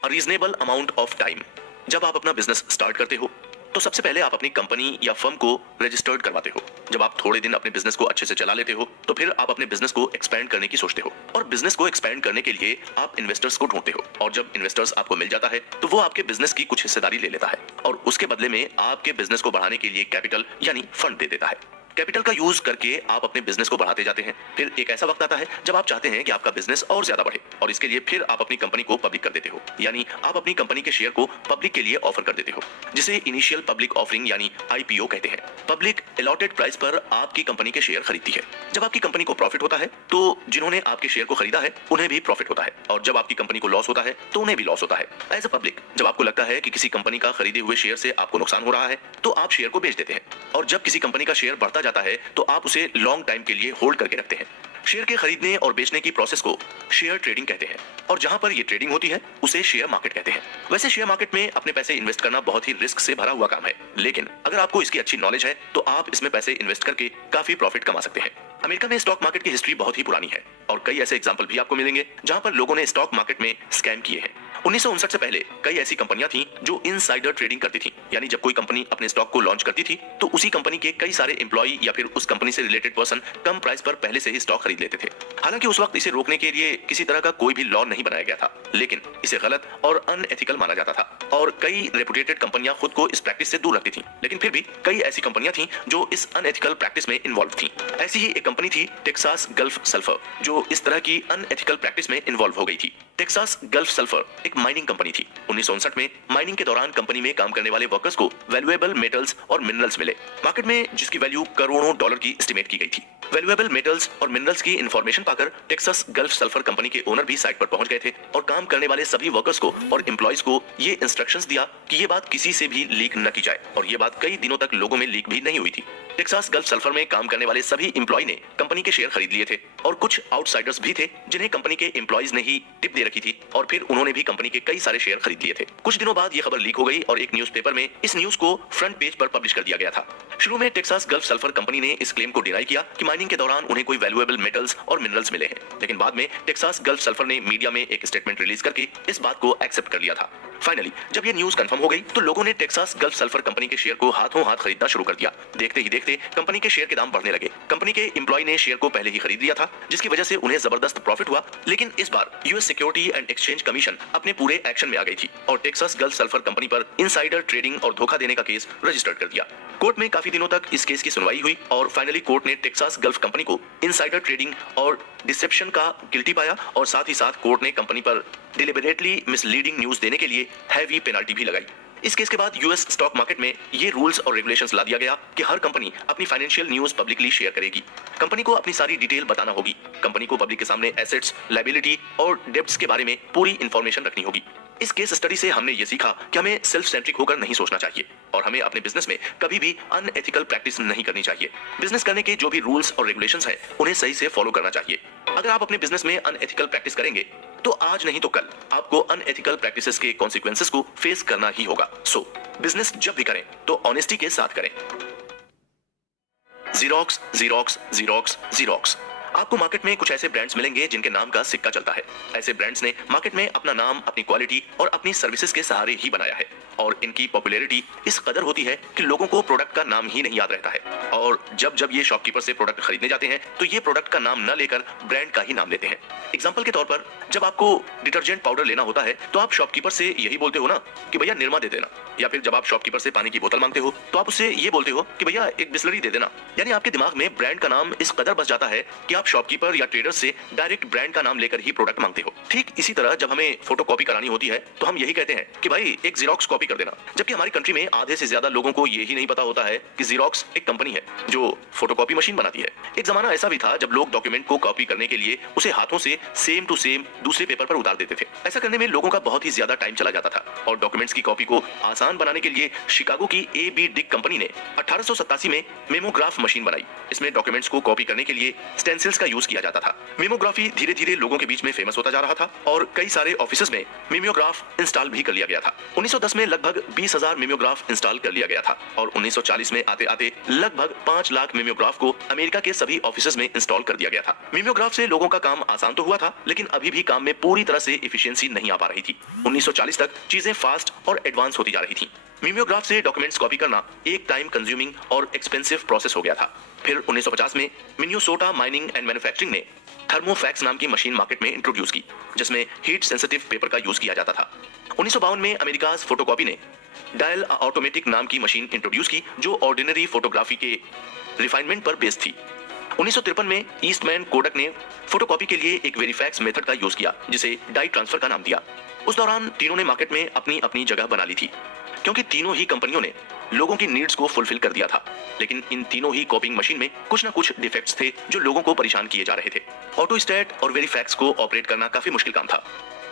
A reasonable amount of time. जब आप अपना बिजनेस स्टार्ट करते हो तो सबसे पहले आप अपनी कंपनी या फर्म को रजिस्टर्ड करवाते हो। जब आप थोड़े दिन अपने बिजनेस को अच्छे से चला लेते हो तो फिर आप अपने बिजनेस को एक्सपेंड करने की सोचते हो और बिजनेस को एक्सपेंड करने के लिए आप इन्वेस्टर्स को ढूंढते हो और जब इन्वेस्टर्स आपको मिल जाता है तो वो आपके बिजनेस की कुछ हिस्सेदारी ले लेता है और उसके बदले में आपके बिजनेस को बढ़ाने के लिए कैपिटल यानी फंड दे देता है। कैपिटल का यूज करके आप अपने बिजनेस को बढ़ाते जाते हैं। फिर एक ऐसा वक्त आता है जब आप चाहते हैं कि आपका बिजनेस और ज्यादा बढ़े और इसके लिए फिर आप अपनी कंपनी को पब्लिक कर देते हो, यानी आप अपनी कंपनी के शेयर को पब्लिक के लिए ऑफर कर देते हो, जिसे इनिशियल पब्लिक ऑफरिंग यानी आईपीओ कहते हैं। पब्लिक अलॉटेड प्राइस पर आपकी कंपनी के शेयर खरीदती है। जब आपकी कंपनी को प्रॉफिट होता है तो जिन्होंने आपके शेयर को खरीदा है उन्हें भी प्रॉफिट होता है और जब आपकी कंपनी को लॉस होता है तो उन्हें भी लॉस होता है। एज अ पब्लिक जब आपको लगता है कि किसी कंपनी का खरीदे हुए शेयर से आपको नुकसान हो रहा है तो आप शेयर को बेच देते हैं और जब किसी कंपनी का शेयर बढ़ता जाता है तो आप उसे लॉन्ग टाइम के लिए होल्ड करके रखते हैं। शेयर के खरीदने और बेचने की प्रोसेस को शेयर ट्रेडिंग कहते हैं और जहां पर ये ट्रेडिंग होती है उसे शेयर मार्केट कहते हैं। वैसे शेयर मार्केट में अपने पैसे इन्वेस्ट करना बहुत ही रिस्क से भरा हुआ काम है, लेकिन अगर आपको इसकी अच्छी नॉलेज है तो आप इसमें पैसे इन्वेस्ट करके काफी प्रॉफिट कमा सकते हैं। अमेरिका में स्टॉक मार्केट की हिस्ट्री बहुत ही पुरानी है और कई ऐसे एग्जाम्पल भी आपको मिलेंगे जहां पर लोगों ने स्टॉक मार्केट में स्कैम किए हैं। 1959 से पहले कई ऐसी कंपनियां थीं जो इनसाइडर ट्रेडिंग करती थीं, यानी जब कोई कंपनी अपने स्टॉक को लॉन्च करती थी तो उसी कंपनी के कई सारे एम्प्लॉय या फिर उस कंपनी से रिलेटेड पर्सन कम प्राइस पर पहले से ही स्टॉक खरीद लेते थे। हालांकि उस वक्त इसे रोकने के लिए किसी तरह का कोई भी लॉ नहीं बनाया गया था, लेकिन इसे गलत और अनएथिकल माना जाता था और कई रेपुटेटेड कंपनियां खुद को इस प्रैक्टिस से दूर रखती थीं। लेकिन फिर भी कई ऐसी कंपनियां थीं जो इस अनएथिकल प्रैक्टिस में इन्वॉल्व थीं। ऐसी ही एक कंपनी थी टेक्सास गल्फ सल्फर, जो इस तरह की अनएथिकल प्रैक्टिस में इन्वॉल्व हो गई थी। टेक्सास गल्फ सल्फर एक माइनिंग कंपनी थी। 1959 में माइनिंग के दौरान कंपनी में काम करने वाले वर्कर्स को वैल्यूएबल मेटल्स और मिनरल्स मिले, मार्केट में जिसकी वैल्यू करोड़ों डॉलर की एस्टिमेट की गई थी। वैल्यूएबल मेटल्स और मिनरल्स की इंफॉर्मेशन पाकर टेक्सास गल्फ सल्फर कंपनी के ओनर भी साइट पर पहुंच गए थे और काम करने वाले सभी वर्कर्स को और एम्प्लॉयज को ये इंस्ट्रक्शंस दिया कि ये बात किसी से भी लीक न की जाए और ये बात कई दिनों तक लोगों में लीक भी नहीं हुई थी। टेक्सास गल्फ सल्फर में काम करने वाले सभी एम्प्लॉय ने कंपनी के शेयर खरीद लिए थे और कुछ आउटसाइडर्स भी थे जिन्हें कंपनी के एम्प्लॉयज ने ही टिप दे रखी थी और फिर उन्होंने भी कंपनी के कई सारे शेयर खरीद लिए थे। कुछ दिनों बाद ये खबर लीक हो गई और एक न्यूज़पेपर में इस न्यूज को फ्रंट पेज पर पब्लिश कर दिया गया था। शुरू में टेक्सास गल्फ सल्फर कंपनी ने इस क्लेम को डिनाई किया कि माइनिंग के दौरान उन्हें कोई वैल्यूएबल मेटल्स और मिनरल्स मिले हैं, लेकिन बाद में टेक्सास गल्फ सल्फर ने मीडिया में एक स्टेटमेंट रिलीज करके इस बात को एक्सेप्ट कर लिया था। फाइनली जब ये न्यूज कंफर्म हो गई तो लोगों ने टेक्सास गल्फ सल्फर कंपनी के शेयर को हाथों हाथ खरीदना शुरू कर दिया। देखते ही देखते कंपनी के शेयर के दाम बढ़ने लगे। कंपनी के एम्प्लॉय ने शेयर को पहले ही खरीद लिया था, जिसकी वजह से उन्हें जबरदस्त प्रॉफिट हुआ। लेकिन इस बार US security and exchange commission अपने पूरे एक्शन में आ गई थी और टेक्सास गल्फ सल्फर कंपनी पर इनसाइडर ट्रेडिंग और धोखा देने का केस रजिस्टर कर दिया। कोर्ट में काफी दिनों तक इस केस की सुनवाई हुई और फाइनली कोर्ट ने टेक्सास गल्फ कंपनी को इनसाइडर ट्रेडिंग और डिसेप्शन का गिल्टी पाया और साथ ही साथ कोर्ट ने कंपनी पर डिलिबरेटली मिसलीडिंग न्यूज देने के लिए हैवी पेनल्टी भी लगाई। इस केस के बाद यूएस स्टॉक मार्केट में ये रूल्स और रेगुलेशंस ला दिया गया कि हर कंपनी अपनी फाइनेंशियल न्यूज पब्लिकली शेयर करेगी। कंपनी को अपनी सारी डिटेल बताना होगी। कंपनी को पब्लिक के सामने एसेट्स, लायबिलिटी और डेब्ट्स के बारे में पूरी इंफॉर्मेशन रखनी होगी। इस केस स्टडी से हमने ये सीखा कि हमें सेल्फ सेंट्रिक होकर नहीं सोचना चाहिए और हमें अपने बिजनेस में कभी भी अनएथिकल प्रैक्टिस नहीं करनी चाहिए। बिजनेस करने के जो भी रूल्स और रेगुलेशंस हैं उन्हें सही से फॉलो करना चाहिए। अगर आप अपने बिजनेस में अनएथिकल प्रैक्टिस करेंगे तो आज नहीं तो कल आपको अनएथिकल प्रैक्टिसेस के कॉन्सिक्वेंसेस को फेस करना ही होगा। सो बिजनेस जब भी करें तो ऑनेस्टी के साथ करें। Xerox, xerox, xerox, xerox. आपको मार्केट में कुछ ऐसे ब्रांड्स मिलेंगे जिनके नाम का सिक्का चलता है। ऐसे ब्रांड्स ने मार्केट में अपना नाम, अपनी क्वालिटी और अपनी सर्विसेज के सहारे ही बनाया है और इनकी पॉपुलैरिटी इस कदर होती है कि लोगों को प्रोडक्ट का नाम ही नहीं याद रहता है और जब जब ये शॉपकीपर से प्रोडक्ट खरीदने जाते हैं तो ये प्रोडक्ट का नाम न लेकर ब्रांड का ही नाम लेते हैं। एग्जांपल के तौर पर जब आपको डिटर्जेंट पाउडर लेना होता है तो आप शॉपकीपर से यही बोलते हो ना कि भैया निरमा दे देना, या फिर जब आप शॉपकीपर से पानी की बोतल मांगते हो तो आप उससे ये बोलते हो कि भैया एक बिस्लरी दे देना। यानी आपके दिमाग में ब्रांड का नाम इस कदर बस जाता है कि आप शॉपकीपर या ट्रेडर से डायरेक्ट ब्रांड का नाम लेकर ही प्रोडक्ट मांगते हो। ठीक इसी तरह जब हमें फोटोकॉपी करानी होती है तो हम यही कहते हैं कि भाई एक जीरोक्स कॉपी कर देना, जबकि हमारी कंट्री में आधे से ज्यादा लोगों को यही नहीं पता होता है कि जीरोक्स एक कंपनी है जो फोटोकॉपी मशीन बनाती है। एक जमाना ऐसा भी था जब लोग डॉक्यूमेंट को कॉपी करने के लिए उसे हाथों से सेम टू सेम दूसरे पेपर पर उतार देते थे। ऐसा करने में लोगों का बहुत ही ज्यादा टाइम चला जाता था और डॉक्यूमेंट्स की कॉपी को आसान बनाने के लिए शिकागो की AB डिक कंपनी ने 1887 में मेमोग्राफ मशीन बनाई। इसमें डॉक्यूमेंट्स को कॉपी करने के लिए स्टेंसिल्स का यूज किया जाता था। मेमोग्राफी धीरे धीरे लोगों के बीच में फेमस होता जा रहा था और कई सारे ऑफिसेज में मेमोग्राफ इंस्टॉल भी कर लिया गया था। 1910 में लगभग 20,000 मेमोग्राफ इंस्टॉल कर लिया गया था और 1940 में आते आते लगभग 5 लाख मेमोग्राफ को अमेरिका के सभी ऑफिसेज में इंस्टॉल कर दिया गया था। मेमोग्राफ से लोगों का काम आसान तो हुआ था, लेकिन अभी भी काम में पूरी तरह से एफिशिएंसी नहीं आ पा रही थी। 1940 तक चीजें फास्ट और एडवांस होती जा रही थी। मेमोग्राफ से डॉक्यूमेंट्स कॉपी करना एक टाइम कंज्यूमिंग और एक्सपेंसिव प्रोसेस हो गया था। फिर 1950 में मिन्नेसोटा माइनिंग एंड मैन्युफैक्चरिंग ने थर्मोफैक्स नाम की मशीन मार्केट में इंट्रोड्यूस की, जिसमें हीट सेंसिटिव पेपर का यूज किया जाता था। 1952 में अमेरिकाज फोटोकॉपी ने डायल ऑटोमेटिक नाम की मशीन इंट्रोड्यूस की, जो ऑर्डिनरी फोटोग्राफी के रिफाइनमेंट पर बेस्ड थी। 1953 में ईस्टमैन कोडक ने फोटोकॉपी के लिए एक वेरीफैक्स मेथड का यूज किया, जिसे डाई ट्रांसफर का नाम दिया। उस दौरान तीनों ने मार्केट में अपनी अपनी जगह बना ली थी, क्योंकि तीनों ही कंपनियों ने लोगों की नीड्स को फुलफिल कर दिया था। लेकिन इन तीनों ही कॉपिंग मशीन में कुछ ना कुछ डिफेक्ट्स थे जो लोगों को परेशान किए जा रहे थे। ऑटोस्टैट और वेरीफैक्स को ऑपरेट करना काफी मुश्किल काम था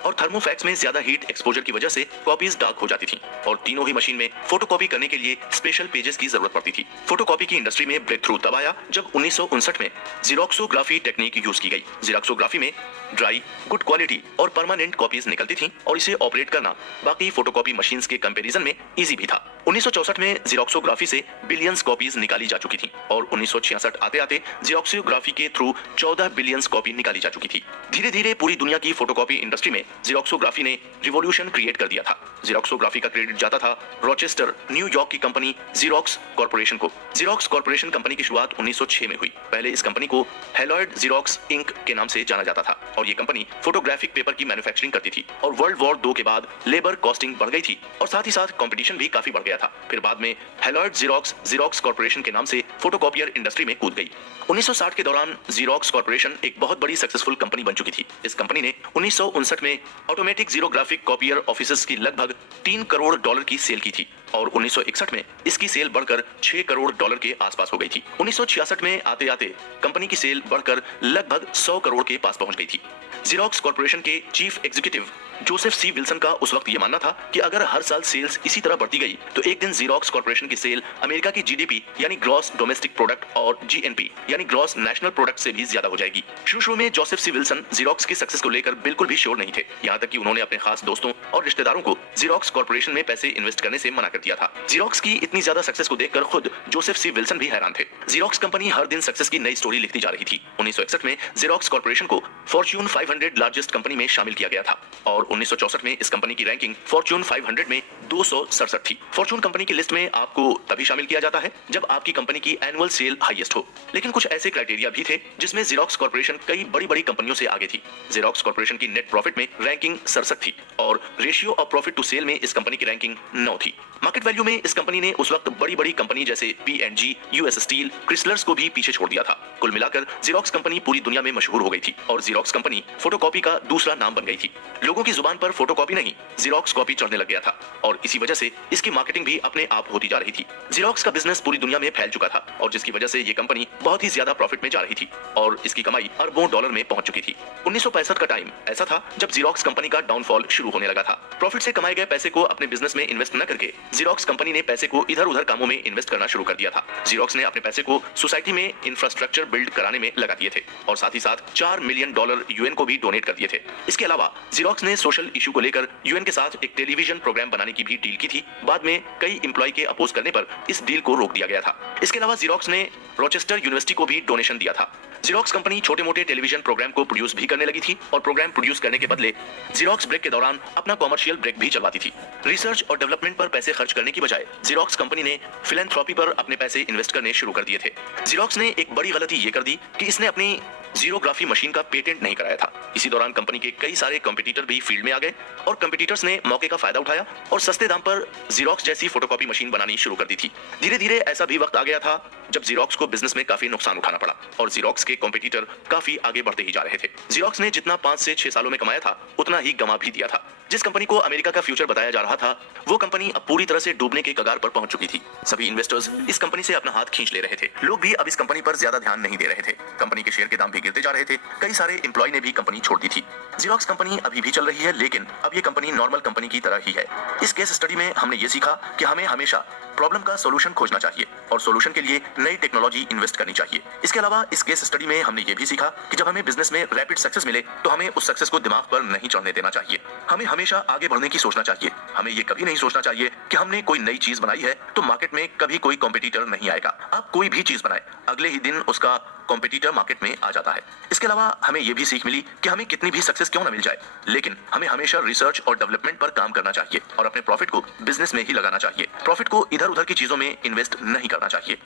और थर्मोफैक्स में ज्यादा हीट एक्सपोजर की वजह से कॉपीज डार्क हो जाती थी और तीनों ही मशीन में फोटोकॉपी करने के लिए स्पेशल पेजेस की जरूरत पड़ती थी। फोटोकॉपी की इंडस्ट्री में ब्रेक थ्रू तब आया जब 1959 में जीरोक्सोग्राफी टेक्निक यूज की गई। जीरोक्सोग्राफी में ड्राई, गुड क्वालिटी और परमानेंट कॉपीज निकलती थी और इसे ऑपरेट करना बाकी फोटोकॉपी मशीन्स के कंपैरिजन में इजी भी था। 1964 में जीरोक्सोग्राफी से बिलियंस कॉपीज निकाली जा चुकी थी और 1966 आते आते जीरोक्सोग्राफी के थ्रू 14 बिलियंस कॉपी निकाली जा चुकी थी। धीरे धीरे पूरी दुनिया की फोटोकॉपी इंडस्ट्री में जीरोक्सोग्राफी ने रिवॉल्यूशन क्रिएट कर दिया था। जीरोक्सोग्राफी का क्रेडिट जाता था रॉचेस्टर, न्यूयॉर्क की कंपनी जीरोक्स कॉर्पोरेशन को। जीरोक्स कॉर्पोरेशन कंपनी की शुरुआत 1906 में हुई। पहले इस कंपनी को हैलॉयड जीरोक्स इंक के नाम से जाना जाता था और ये कंपनी फोटोग्राफिक पेपर की मैन्युफैक्चरिंग करती थी। और वर्ल्ड वॉर 2 के बाद लेबर कॉस्टिंग बढ़ गई थी और साथ ही साथ कंपटीशन भी काफी बढ़ गया था। फिर बाद में हैलॉयड जीरोक्स जीरोक्स कॉर्पोरेशन के नाम से फोटोकॉपियर इंडस्ट्री में कूद गई। 1960 के दौरान जीरोक्स कॉर्पोरेशन एक बहुत बड़ी सक्सेसफुल कंपनी बन चुकी थी। इस कंपनी ने 1959 में ऑटोमेटिक जीरोग्राफिक कॉपियर ऑफिसेस की लगभग $3 करोड़ की सेल की थी। और 1961 में इसकी सेल बढ़कर $6 करोड़ के आसपास हो गई थी। 1966 में आते आते कंपनी की सेल बढ़कर लगभग 100 करोड़ के पास पहुंच गई थी। जेरोक्स कॉर्पोरेशन के चीफ एग्जीक्यूटिव जोसेफ सी विल्सन का उस वक्त यह मानना था कि अगर हर साल सेल्स इसी तरह बढ़ती गई तो एक दिन जेरोक्स कॉर्पोरेशन की सेल अमेरिका की जीडीपी यानी ग्रॉस डोमेस्टिक प्रोडक्ट और जीएनपी यानी ग्रॉस नेशनल प्रोडक्ट से भी ज्यादा हो जाएगी। शुरू में जोसेफ सी विल्सन जेरोक्स की सक्सेस को लेकर बिल्कुल भी श्योर नहीं थे, यहाँ तक कि उन्होंने अपने खास दोस्तों और रिश्तेदारों को जेरोक्स कॉर्पोरेशन में पैसे इन्वेस्ट करने से मना कर दिया था। जेरोक्स की इतनी ज्यादा सक्सेस को देखकर खुद जोसेफ सी विल्सन भी हैरान थे। जेरोक्स कंपनी हर दिन सक्सेस की नई स्टोरी लिखती जा रही थी। 1961 में जेरोक्स कॉर्पोरेशन को फॉर्च्यून 500 लार्जेस्ट कंपनी में शामिल किया गया था और 1964 में इस कंपनी की रैंकिंग फॉर्च्यून 500 में 267 थी। फॉर्च्यून कंपनी की लिस्ट में आपको तभी शामिल किया जाता है जब आपकी कंपनी की एनुअल सेल हाईएस्ट हो। लेकिन कुछ ऐसे क्राइटेरिया भी थे जिसमें जेरोक्स कॉर्पोरेशन कई बड़ी कंपनियों से आगे थी। जेरोक्स कॉर्पोरेशन की नेट प्रॉफिट में रैंकिंग 67 थी और ratio of profit to sale में इस कंपनी की रैंकिंग 9 थी। मार्केट वैल्यू में इस कंपनी ने उस वक्त बड़ी कंपनी जैसे P&G, यूएस स्टील, क्रिसलर्स को भी पीछे छोड़ दिया था। कुल मिलाकर जेरोक्स कंपनी पूरी दुनिया में मशहूर हो गई थी और जेरोक्स कंपनी फोटोकॉपी का दूसरा नाम बन गई थी। लोगों की जुबान पर फोटोकॉपी नहीं जेरोक्स कॉपी चढ़ने लग गया था और इसी वजह से इसकी मार्केटिंग भी अपने आप होती जा रही थी। जेरोक्स का बिजनेस पूरी दुनिया में फैल चुका था और जिसकी वजह से ये कंपनी बहुत ही ज्यादा प्रॉफिट में जा रही थी और इसकी कमाई अरबों डॉलर में पहुंच चुकी थी। 1965 का टाइम ऐसा था जब जेरोक्स कंपनी का डाउनफॉल शुरू होने लगा था। प्रॉफिट से कमाए गए पैसे को अपने बिजनेस में इन्वेस्ट न करके जेरोक्स कंपनी ने पैसे को इधर उधर कामों में इन्वेस्ट करना शुरू कर दिया था। जेरोक्स ने अपने पैसे को सोसाइटी में इंफ्रास्ट्रक्चर बिल्ड कराने में लगा दिए थे और साथ ही साथ $4 मिलियन यूएन को भी डोनेट कर दिए थे। इसके अलावा जेरोक्स ने सोशल इशू को लेकर यूएन के साथ एक टेलीविजन प्रोग्राम बनाने की भी डील की थी। बाद में कई एम्प्लॉय के अपोज करने पर इस डील को रोक दिया गया था। इसके अलावा जेरोक्स ने रोचेस्टर यूनिवर्सिटी को भी डोनेशन दिया था। जेरोक्स कंपनी छोटे मोटे टेलीविजन प्रोग्राम को प्रोड्यूस भी करने लगी थी और प्रोग्राम प्रोड्यूस करने के बदले जेरोक्स ब्रेक के दौरान अपना कॉमर्शियल ब्रेक भी चलवाती थी। रिसर्च और डेवलपमेंट पर पैसे खर्च करने की बजाय जेरोक्स कंपनी ने फिलैंथ्रोपी पर अपने पैसे इन्वेस्ट करने शुरू कर दिए थे। जेरोक्स ने एक बड़ी गलती ये कर दी कि इसने अपनी जीरोग्राफी मशीन का पेटेंट नहीं कराया था। इसी दौरान कंपनी के कई सारे कंपटीटर भी फील्ड में आ गए और कंपटीटर्स ने मौके का फायदा उठाया और सस्ते दाम पर जेरोक्स जैसी फोटोकॉपी मशीन बनानी शुरू कर दी थी। धीरे धीरे ऐसा भी वक्त आ गया था जब जेरोक्स को बिजनेस में काफी नुकसान उठाना पड़ा और जेरोक्स के कंपटीटर काफी आगे बढ़ते ही जा रहे थे। जेरोक्स ने जितना 5 से 6 सालों में कमाया था उतना ही गंवा भी दिया था। जिस कंपनी को अमेरिका का फ्यूचर बताया जा रहा था वो कंपनी अब पूरी तरह से डूबने के कगार पर पहुंच चुकी थी। सभी इन्वेस्टर्स इस कंपनी से अपना हाथ खींच ले रहे थे। लोग भी अब इस कंपनी पर ज्यादा ध्यान नहीं दे रहे थे। कंपनी के शेयर के दाम भी गिरते जा रहे थे। कई सारे एम्प्लॉय ने भी कंपनी छोड़ दी थी। जेरोक्स कंपनी अभी भी चल रही है लेकिन अब ये कंपनी नॉर्मल कंपनी की तरह ही है। इस केस स्टडी में हमने ये सीखा कि हमें हमेशा प्रॉब्लम का सॉल्यूशन खोजना चाहिए और सॉल्यूशन के लिए नई टेक्नोलॉजी इन्वेस्ट करनी चाहिए। इसके अलावा इस केस स्टडी में हमने ये भी सीखा कि जब हमें बिजनेस में रैपिड सक्सेस मिले तो हमें उस सक्सेस को दिमाग पर नहीं चढ़ने देना चाहिए। हमें हमेशा आगे बढ़ने की सोचना चाहिए। हमें ये कभी नहीं सोचना चाहिए कि हमने कोई नई चीज बनाई है तो मार्केट में कभी कोई कॉम्पिटिटर नहीं आएगा। आप कोई भी चीज बनाए अगले ही दिन उसका कॉम्पिटिटर मार्केट में आ जाता है। इसके अलावा हमें यह भी सीख मिली कि हमें कितनी भी सक्सेस क्यों न मिल जाए लेकिन हमें हमेशा रिसर्च और डेवलपमेंट पर काम करना चाहिए और अपने प्रॉफिट को बिजनेस में ही लगाना चाहिए। प्रॉफिट को इधर उधर की चीजों में इन्वेस्ट नहीं करना चाहिए।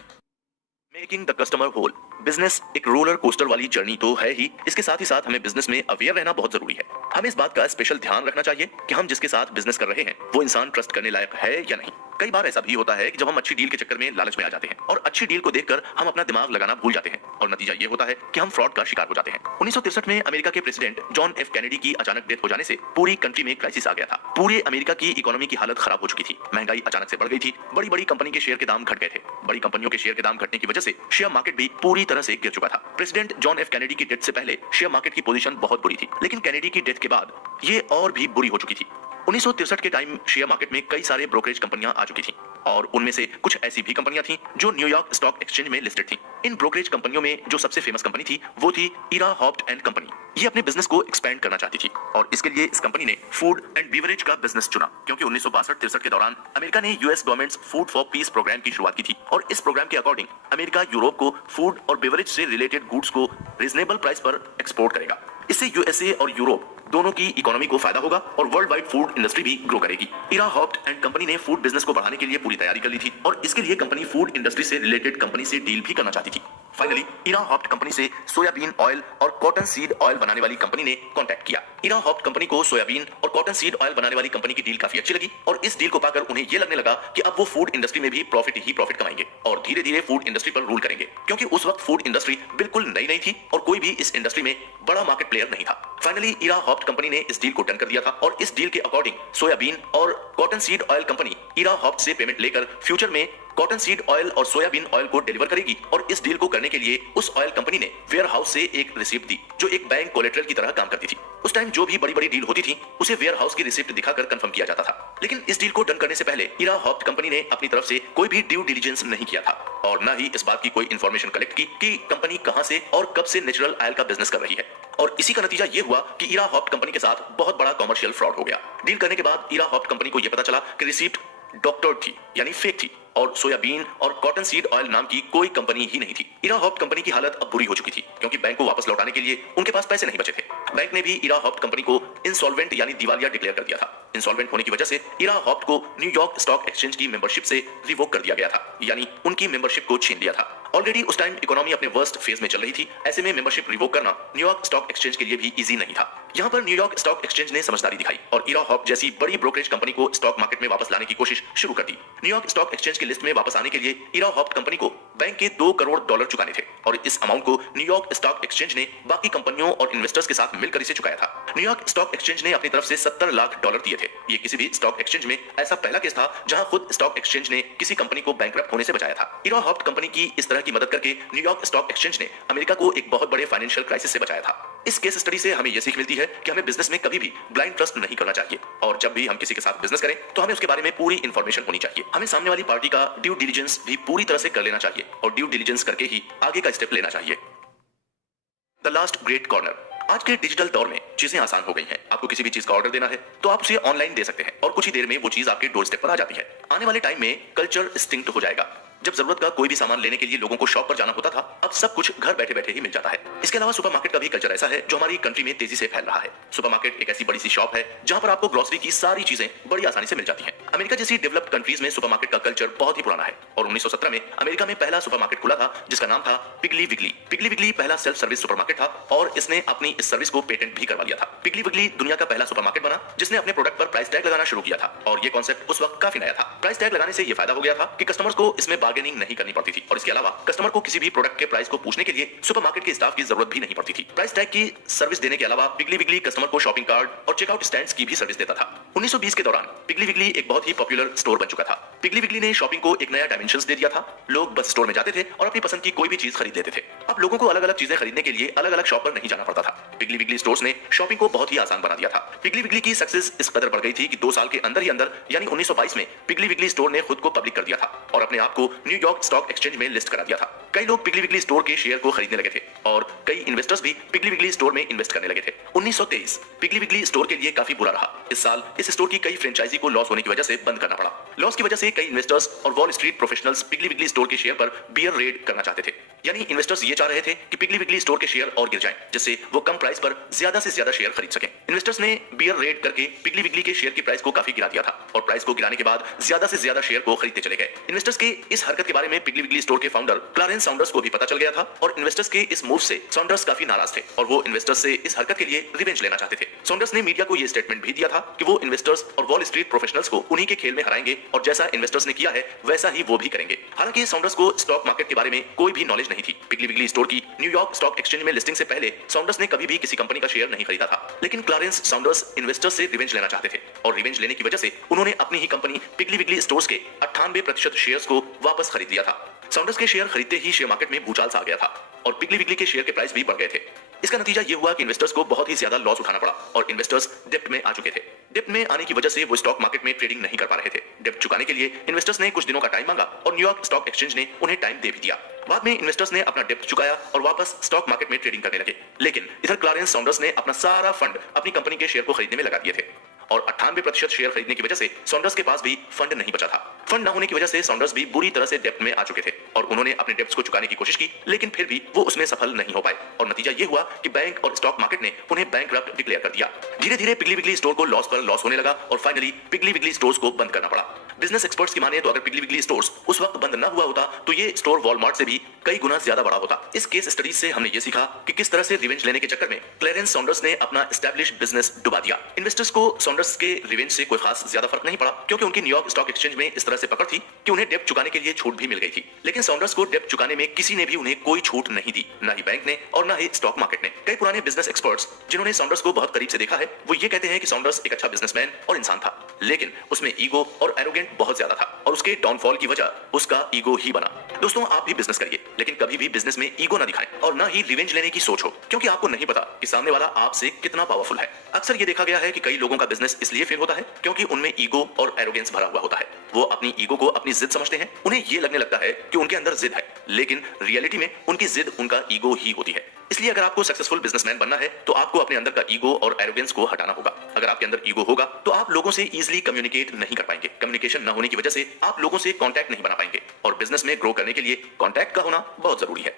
Making the customer whole. Business एक रोलर कोस्टर वाली जर्नी तो है ही, इसके साथ ही साथ हमें बिजनेस में अवेयर रहना बहुत जरूरी है। हमें इस बात का स्पेशल ध्यान रखना चाहिए कि हम जिसके साथ बिजनेस कर रहे हैं वो इंसान ट्रस्ट करने लायक है या नहीं। कई बार ऐसा भी होता है कि जब हम अच्छी डील के चक्कर में लालच में आ जाते हैं और अच्छी डील को देखकर हम अपना दिमाग लगाना भूल जाते हैं और नतीजा ये होता है कि हम फ्रॉड का शिकार हो जाते हैं। 1963 में अमेरिका के प्रेसिडेंट जॉन एफ कैनेडी की अचानक डेथ हो जाने से पूरी कंट्री में क्राइसिस आ गया था। पूरे अमेरिका की इकोनॉमी की हालत खराब हो चुकी थी। महंगाई अचानक से बढ़ गई थी। बड़ी कंपनी के शेयर के दाम घट गए थे। बड़ी कंपनियों के शेयर के दाम घटने की वजह से शेयर मार्केट भी पूरी तरह से गिर चुका था। प्रेसिडेंट जॉन एफ कैनेडी की डेथ से पहले शेयर मार्केट की पोजीशन बहुत बुरी थी लेकिन कैनेडी की डेथ के बाद ये और भी बुरी हो चुकी थी। 1963 के टाइम शेयर मार्केट में कई सारे ब्रोकरेज कंपनियां आ चुकी थीं और उनमें से कुछ ऐसी भी कंपनियां थीं जो न्यूयॉर्क स्टॉक एक्सचेंज में लिस्टेड थीं। इन ब्रोकरेज कंपनियों में जो सबसे फेमस कंपनी थी वो थी इरा हॉफ्ट एंड कंपनी। ये अपने बिजनेस को एक्सपेंड करना चाहती थी और इसके लिए इस कंपनी ने फूड एंड बीवरेज का बिजनेस चुना क्योंकि 1962-63 के दौरान अमेरिका ने US governments food for peace program की शुरुआत की थी और इस प्रोग्राम के अकॉर्डिंग अमेरिका यूरोप को फूड और बेवरेज से रिलेटेड गुड्स को रीजनेबल प्राइस पर एक्सपोर्ट करेगा। इससे यूएसए और यूरोप दोनों की इकोनॉमी को फायदा होगा और वर्ल्ड वाइड फूड इंडस्ट्री भी ग्रो करेगी। इरा हॉफ्ट एंड कंपनी ने फूड बिजनेस को बढ़ाने के लिए पूरी तैयारी कर ली थी और इसके लिए कंपनी फूड इंडस्ट्री से रिलेटेड कंपनी से डील भी करना चाहती थी। फाइनली इरा हॉप्ट कंपनी से सोयाबीन ऑयल और कॉटन सीड ऑयल बनाने वाली कंपनी ने कांटेक्ट किया। इरा हॉप्ट कंपनी को सोयाबीन और कॉटन सीड ऑयल बनाने वाली कंपनी की डील काफी अच्छी लगी और इस डील को पाकर उन्हें यह लगने लगा कि अब वो फूड इंडस्ट्री में भी प्रॉफिट कमाएंगे और धीरे धीरे फूड इंडस्ट्री पर रूल करेंगे, क्योंकि उस वक्त फूड इंडस्ट्री बिल्कुल नई नहीं थी और कोई भी इस इंडस्ट्री में बड़ा मार्केट प्लेयर नहीं था। फाइनली इरा हॉप्ट कंपनी ने इस डील को डन कर दिया था और इस डील के अकॉर्डिंग सोयाबीन और कॉटन सीड ऑयल कंपनी इरा हॉप्ट से पेमेंट लेकर फ्यूचर में कॉटन सीड ऑयल और सोयाबीन ऑयल को डिलीवर करेगी और इस डील को करने के लिए उस ऑयल कंपनी ने वेयर हाउस से एक रिसिप्ट दी जो एक बैंक कोलेटरल की तरह काम करती थी। उस टाइम जो भी बड़ी बड़ी डील होती थी उसे वेयर हाउस की रिसिप्ट दिखाकर कंफर्म किया जाता था, लेकिन इस डील को डन करने से पहले इरा हॉप्ट कंपनी ने अपनी तरफ से कोई भी ड्यू डिलिजेंस नहीं किया था और न ही इस बात की कोई इंफॉर्मेशन कलेक्ट की कि कंपनी कहां से और कब से नेचुरल ऑयल का बिजनेस कर रही है। और इसी का नतीजा यह हुआ कि इरा हॉप्ट कंपनी के साथ बहुत बड़ा कमर्शियल फ्रॉड हो गया। डील करने के बाद इरा हॉप्ट कंपनी को यह पता चला कि रिसिप्ट डॉक्टर थी, यानी फेक थी और सोयाबीन और कॉटन सीड ऑयल नाम की कोई कंपनी ही नहीं थी। इरा हॉप्ट कंपनी की हालत अब बुरी हो चुकी थी क्योंकि बैंक को वापस लौटाने के लिए उनके पास पैसे नहीं बचे थे। बैंक ने भी इरा हॉप्ट कंपनी को इंसॉल्वेंट यानी दिवालिया डिक्लेयर कर दिया था। इंसॉल्वेंट होने की वजह से इरा हॉप्ट को न्यूयॉर्क स्टॉक एक्सचेंज की मेंबरशिप से रिवोक कर दिया गया था, यानी उनकी मेंबरशिप को छीन लिया था। ऑलरेडी उस टाइम इकोनॉमी अपने वर्स्ट फेज में चल रही थी, ऐसे में मेंबरशिप रिवोक करना न्यूयॉर्क स्टॉक एक्सचेंज के लिए भी इजी नहीं था। यहाँ पर न्यूयॉर्क स्टॉक एक्सचेंज ने समझदारी दिखाई और इरा हॉप्ट जैसी बड़ी ब्रोकरेज कंपनी को स्टॉक मार्केट में वापस लाने की कोशिश शुरू कर दी। न्यूयॉर्क स्टॉक एक्सचेंज की लिस्ट में वापस आने के लिए इरा हॉप्ट कंपनी को बैंक के $2 करोड़ चुकाने थे और इस अमाउंट को न्यूयॉर्क स्टॉक एक्सचेंज ने बाकी कंपनियों और इन्वेस्टर्स के साथ मिलकर इसे चुकाया था। न्यूयॉर्क स्टॉक एक्सचेंज ने अपनी तरफ से $70 लाख दिए थे। ये किसी भी स्टॉक एक्सचेंज में ऐसा पहला केस था जहां खुद स्टॉक एक्सचेंज ने किसी कंपनी को बैंकरप्ट होने से बचाया था। इरा हॉप्ट कंपनी की इस तरह की मदद करके न्यूयॉर्क स्टॉक एक्सचेंज ने अमेरिका को एक बहुत बड़े फाइनेंशियल क्राइसिस से बचाया था। इस केस स्टडी से हमें यह सीख मिलती है कि हमें बिजनेस में कभी भी ब्लाइंड ट्रस्ट नहीं करना चाहिए और जब भी हम किसी के साथ बिजनेस करें तो हमें उसके बारे में पूरी इंफॉर्मेशन होनी चाहिए। हमें सामने वाली पार्टी का ड्यू डिलिजेंस भी पूरी तरह से कर लेना चाहिए और ड्यू डिलिजेंस करके ही आगे का स्टेप लेना चाहिए। The last great corner. आज के डिजिटल दौर में चीजें आसान हो गई हैं। आपको किसी भी चीज का ऑर्डर देना है तो आप उसे ऑनलाइन दे सकते हैं और कुछ ही देर में वो चीज आपके डोर स्टेप पर आ जाती है। आने वाले टाइम में कल्चर एक्सटिंक्ट हो जाएगा। जब जरूरत का कोई भी सामान लेने के लिए लोगों को शॉप पर जाना होता था, अब सब कुछ घर बैठे बैठे ही मिल जाता है। इसके अलावा सुपरमार्केट का भी कल्चर ऐसा है जो हमारी कंट्री में तेजी से फैल रहा है। सुपरमार्केट एक ऐसी बड़ी सी शॉप है जहां पर आपको ग्रोसरी की सारी चीजें बड़ी आसानी से मिल जाती हैं। अमेरिका जैसी डेवलप्ड कंट्रीज में सुपरमार्केट का कल्चर बहुत ही पुराना है और 1917 में अमेरिका में पहला सुपरमार्केट खुला था जिसका नाम था पिगली विगली। पिगली विगली पहला सेल्फ सर्विस सुपरमार्केट था और इसने अपनी इस सर्विस को पेटेंट भी करवा लिया था। पिगली विगली दुनिया का पहला सुपरमार्केट बना जिसने अपने प्रोडक्ट पर प्राइस टैग लगाना शुरू किया था और ये कॉन्सेप्ट उस वक्त काफी नया था। प्राइस टैग लगाने से ये फायदा हो गया था कि कस्टमर्स को इसमें बार्गेनिंग नहीं करनी पड़ती थी और इसके अलावा कस्टमर को किसी भी प्रोडक्ट के प्राइस को पूछने के लिए सुपरमार्केट के स्टाफ की जरूरत भी नहीं पड़ती थी। प्राइस टैग की सर्विस देने के अलावा पिगली विगली कस्टमर को शॉपिंग कार्ड और चेकआउट स्टैंड्स की भी सर्विस देता था। 1920 के दौरान पिगली विगली एक बहुत ही पॉपुलर स्टोर बन चुका था। पिगली विगली ने शॉपिंग को एक नया डायमेंशंस दे दिया था। लोग बस स्टोर में जाते थे और अपनी पसंद की कोई भी चीज खरीद लेते थे। अब लोगों को अलग अलग चीजें खरीदने के लिए अलग अलग शॉप पर नहीं जाना पड़ता था। पिगली विगली स्टोर्स ने शॉपिंग को बहुत ही आसान बना दिया था। पिगली विगली की सक्सेस इस कदर बढ़ गई थी कि 2 साल के अंदर ही अंदर यानी 1922 में पिगली विगली स्टोर ने खुद को पब्लिक कर दिया था और अपने आप को न्यूयॉर्क स्टॉक एक्सचेंज में लिस्ट करा दिया था। कई लोग पिगली विगली स्टोर के शेयर को खरीदने लगे थे और कई इन्वेस्टर्स भी पिगली विगली स्टोर में इन्वेस्ट करने लगे थे। 1923 पिगली विगली स्टोर के लिए काफी बुरा रहा। इस साल इस स्टोर की कई फ्रेंचाइजी को लॉस होने की वजह से बंद करना पड़ा। लॉस की वजह से कई इन्वेस्टर्स और वॉल स्ट्रीट प्रोफेशनल्स पिगली विगली स्टोर के शेयर पर बियर रेड करना चाहते थे, यानी इन्वेस्टर्स ये चाह रहे थे कि पिगली विगली स्टोर के शेयर और गिर जाएं जिससे वो कम प्राइस पर ज्यादा से ज्यादा शेयर खरीद सकें। इन्वेस्टर्स ने बियर रेड करके पिगली विगली के शेयर की प्राइस को काफी गिरा दिया था और प्राइस को गिराने के बाद ज्यादा से ज्यादा शेयर को खरीदते चले गए। इन्वेस्टर्स के इस हरकत के बारे में पिगली विगली स्टोर के फाउंडर क्लारेंस सॉन्डर्स को भी पता चल गया था और इन्वेस्टर्स के इस मूव से सॉन्डर्स काफी नाराज थे और वो इन्वेस्टर्स से इस हरकत के लिए रिवेंज लेना चाहते थे। सॉन्डर्स ने मीडिया को यह स्टेटमेंट भी दिया था कि वो इन्वेस्टर्स और वॉल स्ट्रीट प्रोफेशनल्स को उन्हीं के खेल में हराएंगे और जैसा इन्वेस्टर्स ने किया है वैसा ही वो भी करेंगे। हालांकि सॉन्डर्स को स्टॉक मार्केट के बारे में कोई भी नॉलेज नहीं थी। पिगली विगली स्टोर की न्यूयॉर्क स्टॉक एक्सचेंज में लिस्टिंग से पहले सॉन्डर्स ने कभी भी किसी कंपनी का शेयर नहीं खरीदा था, लेकिन क्लारेंस सॉन्डर्स इन्वेस्टर्स से रिवेंज लेना चाहते थे और रिवेंज लेने की वजह से उन्होंने अपनी ही कंपनी पिगली विगली स्टोर्स के 98% शेयर्स को वापस खरीद लिया था। सॉन्डर्स के शेयर खरीदते ही शेयर मार्केट में भूचाल सा आ गया था और पिगली विगली के शेयर के प्राइस भी बढ़ गए थे। इसका नतीजा ये हुआ कि इन्वेस्टर्स को बहुत ही ज्यादा लॉस उठाना पड़ा और इन्वेस्टर्स डेप्ट में आ चुके थे। डेप्ट में आने की वजह से वो स्टॉक मार्केट में ट्रेडिंग नहीं कर पा रहे थे। डेप्ट चुकाने के लिए इन्वेस्टर्स ने कुछ दिनों का टाइम मांगा और न्यूयॉर्क स्टॉक एक्सचेंज ने उन्हें टाइम दे भी दिया। बाद में इन्वेस्टर्स ने अपना डेप्ट चुकाया और वापस स्टॉक मार्केट में ट्रेडिंग करने लगे, लेकिन इधर क्लारेंस सॉन्डर्स ने अपना सारा फंड अपनी कंपनी के शेयर को खरीदने में लगा दिए थे और 98% शेयर खरीदने की वजह से सॉन्डर्स के पास भी फंड नहीं बचा था। फंड न होने की वजह से सॉन्डर्स भी बुरी तरह से डेप्ट में आ चुके थे और उन्होंने अपने डेप्ट्स को चुकाने की कोशिश की, लेकिन फिर भी वो उसमें सफल नहीं हो पाए और नतीजा ये हुआ कि बैंक और स्टॉक मार्केट ने उन्हें बैंकरप्ट डिक्लेयर कर दिया। धीरे धीरे पिगली विगली स्टोर को लॉस पर लॉस होने लगा और फाइनली पिगली विगली स्टोर्स को बंद करना पड़ा। बिजनेस एक्सपर्ट्स की माने तो अगर पिगली विगली स्टोर्स उस वक्त बंद न हुआ होता तो ये स्टोर वॉलमार्ट से भी कई गुना ज्यादा बड़ा होता। इस केस स्टडीज से हमने ये सीखा कि किस तरह से रिवेंज लेने के चक्कर में क्लेरेंस सॉन्डर्स ने अपना एस्टैब्लिश बिजनेस डुबा दिया। इन्वेस्टर्स को सॉन्डर्स के रिवेंज से कोई खास ज्यादा फर्क नहीं पड़ा, क्योंकि उनकी न्यूयॉर्क स्टॉक एक्सचेंज में इस तरह से पकड़ थी कि उन्हें डेब्ट चुकाने के लिए छूट भी मिल गई थी। लेकिन सॉन्डर्स को डेब्ट चुकाने में किसी ने भी उन्हें कोई छूट नहीं दी, ना ही बैंक ने और ना ही स्टॉक मार्केट ने। कई पुराने बिजनेस एक्सपर्ट्स जिन्होंने सॉन्डर्स को बहुत करीब से देखा है, वो ये कहते हैं कि सॉन्डर्स एक अच्छा बिजनेसमैन और इंसान था, लेकिन उसमें ईगो और एरोगेंट बहुत ज्यादा था और उसके डाउनफॉल की वजह उसका ईगो ही बना। दोस्तों, आप भी बिजनेस करिए, लेकिन कभी भी बिजनेस में ईगो ना दिखाएं और ना ही रिवेंज लेने की सोच हो, क्योंकि आपको नहीं पता कि सामने वाला आपसे कितना पावरफुल है। अक्सर ये देखा गया है कि कई लोगों का बिजनेस इसलिए फेल होता है क्योंकि उनमें ईगो और एरोगेंस भरा हुआ होता है। वो अपनी ईगो को अपनी जिद समझते हैं, उन्हें ये लगने लगता है कि उनके अंदर जिद है, लेकिन रियलिटी में उनकी जिद उनका ईगो ही होती है। इसलिए अगर आपको सक्सेसफुल बिजनेसमैन बनना है तो आपको अपने अंदर का ईगो और एरोगेंस को हटाना होगा। अगर आपके अंदर ईगो होगा तो आप लोगों से इजीली कम्युनिकेट नहीं कर पाएंगे। कम्युनिकेशन न होने की वजह से आप लोगों से कांटेक्ट नहीं बना पाएंगे और बिजनेस में ग्रो करने के लिए कांटेक्ट का होना बहुत जरूरी है।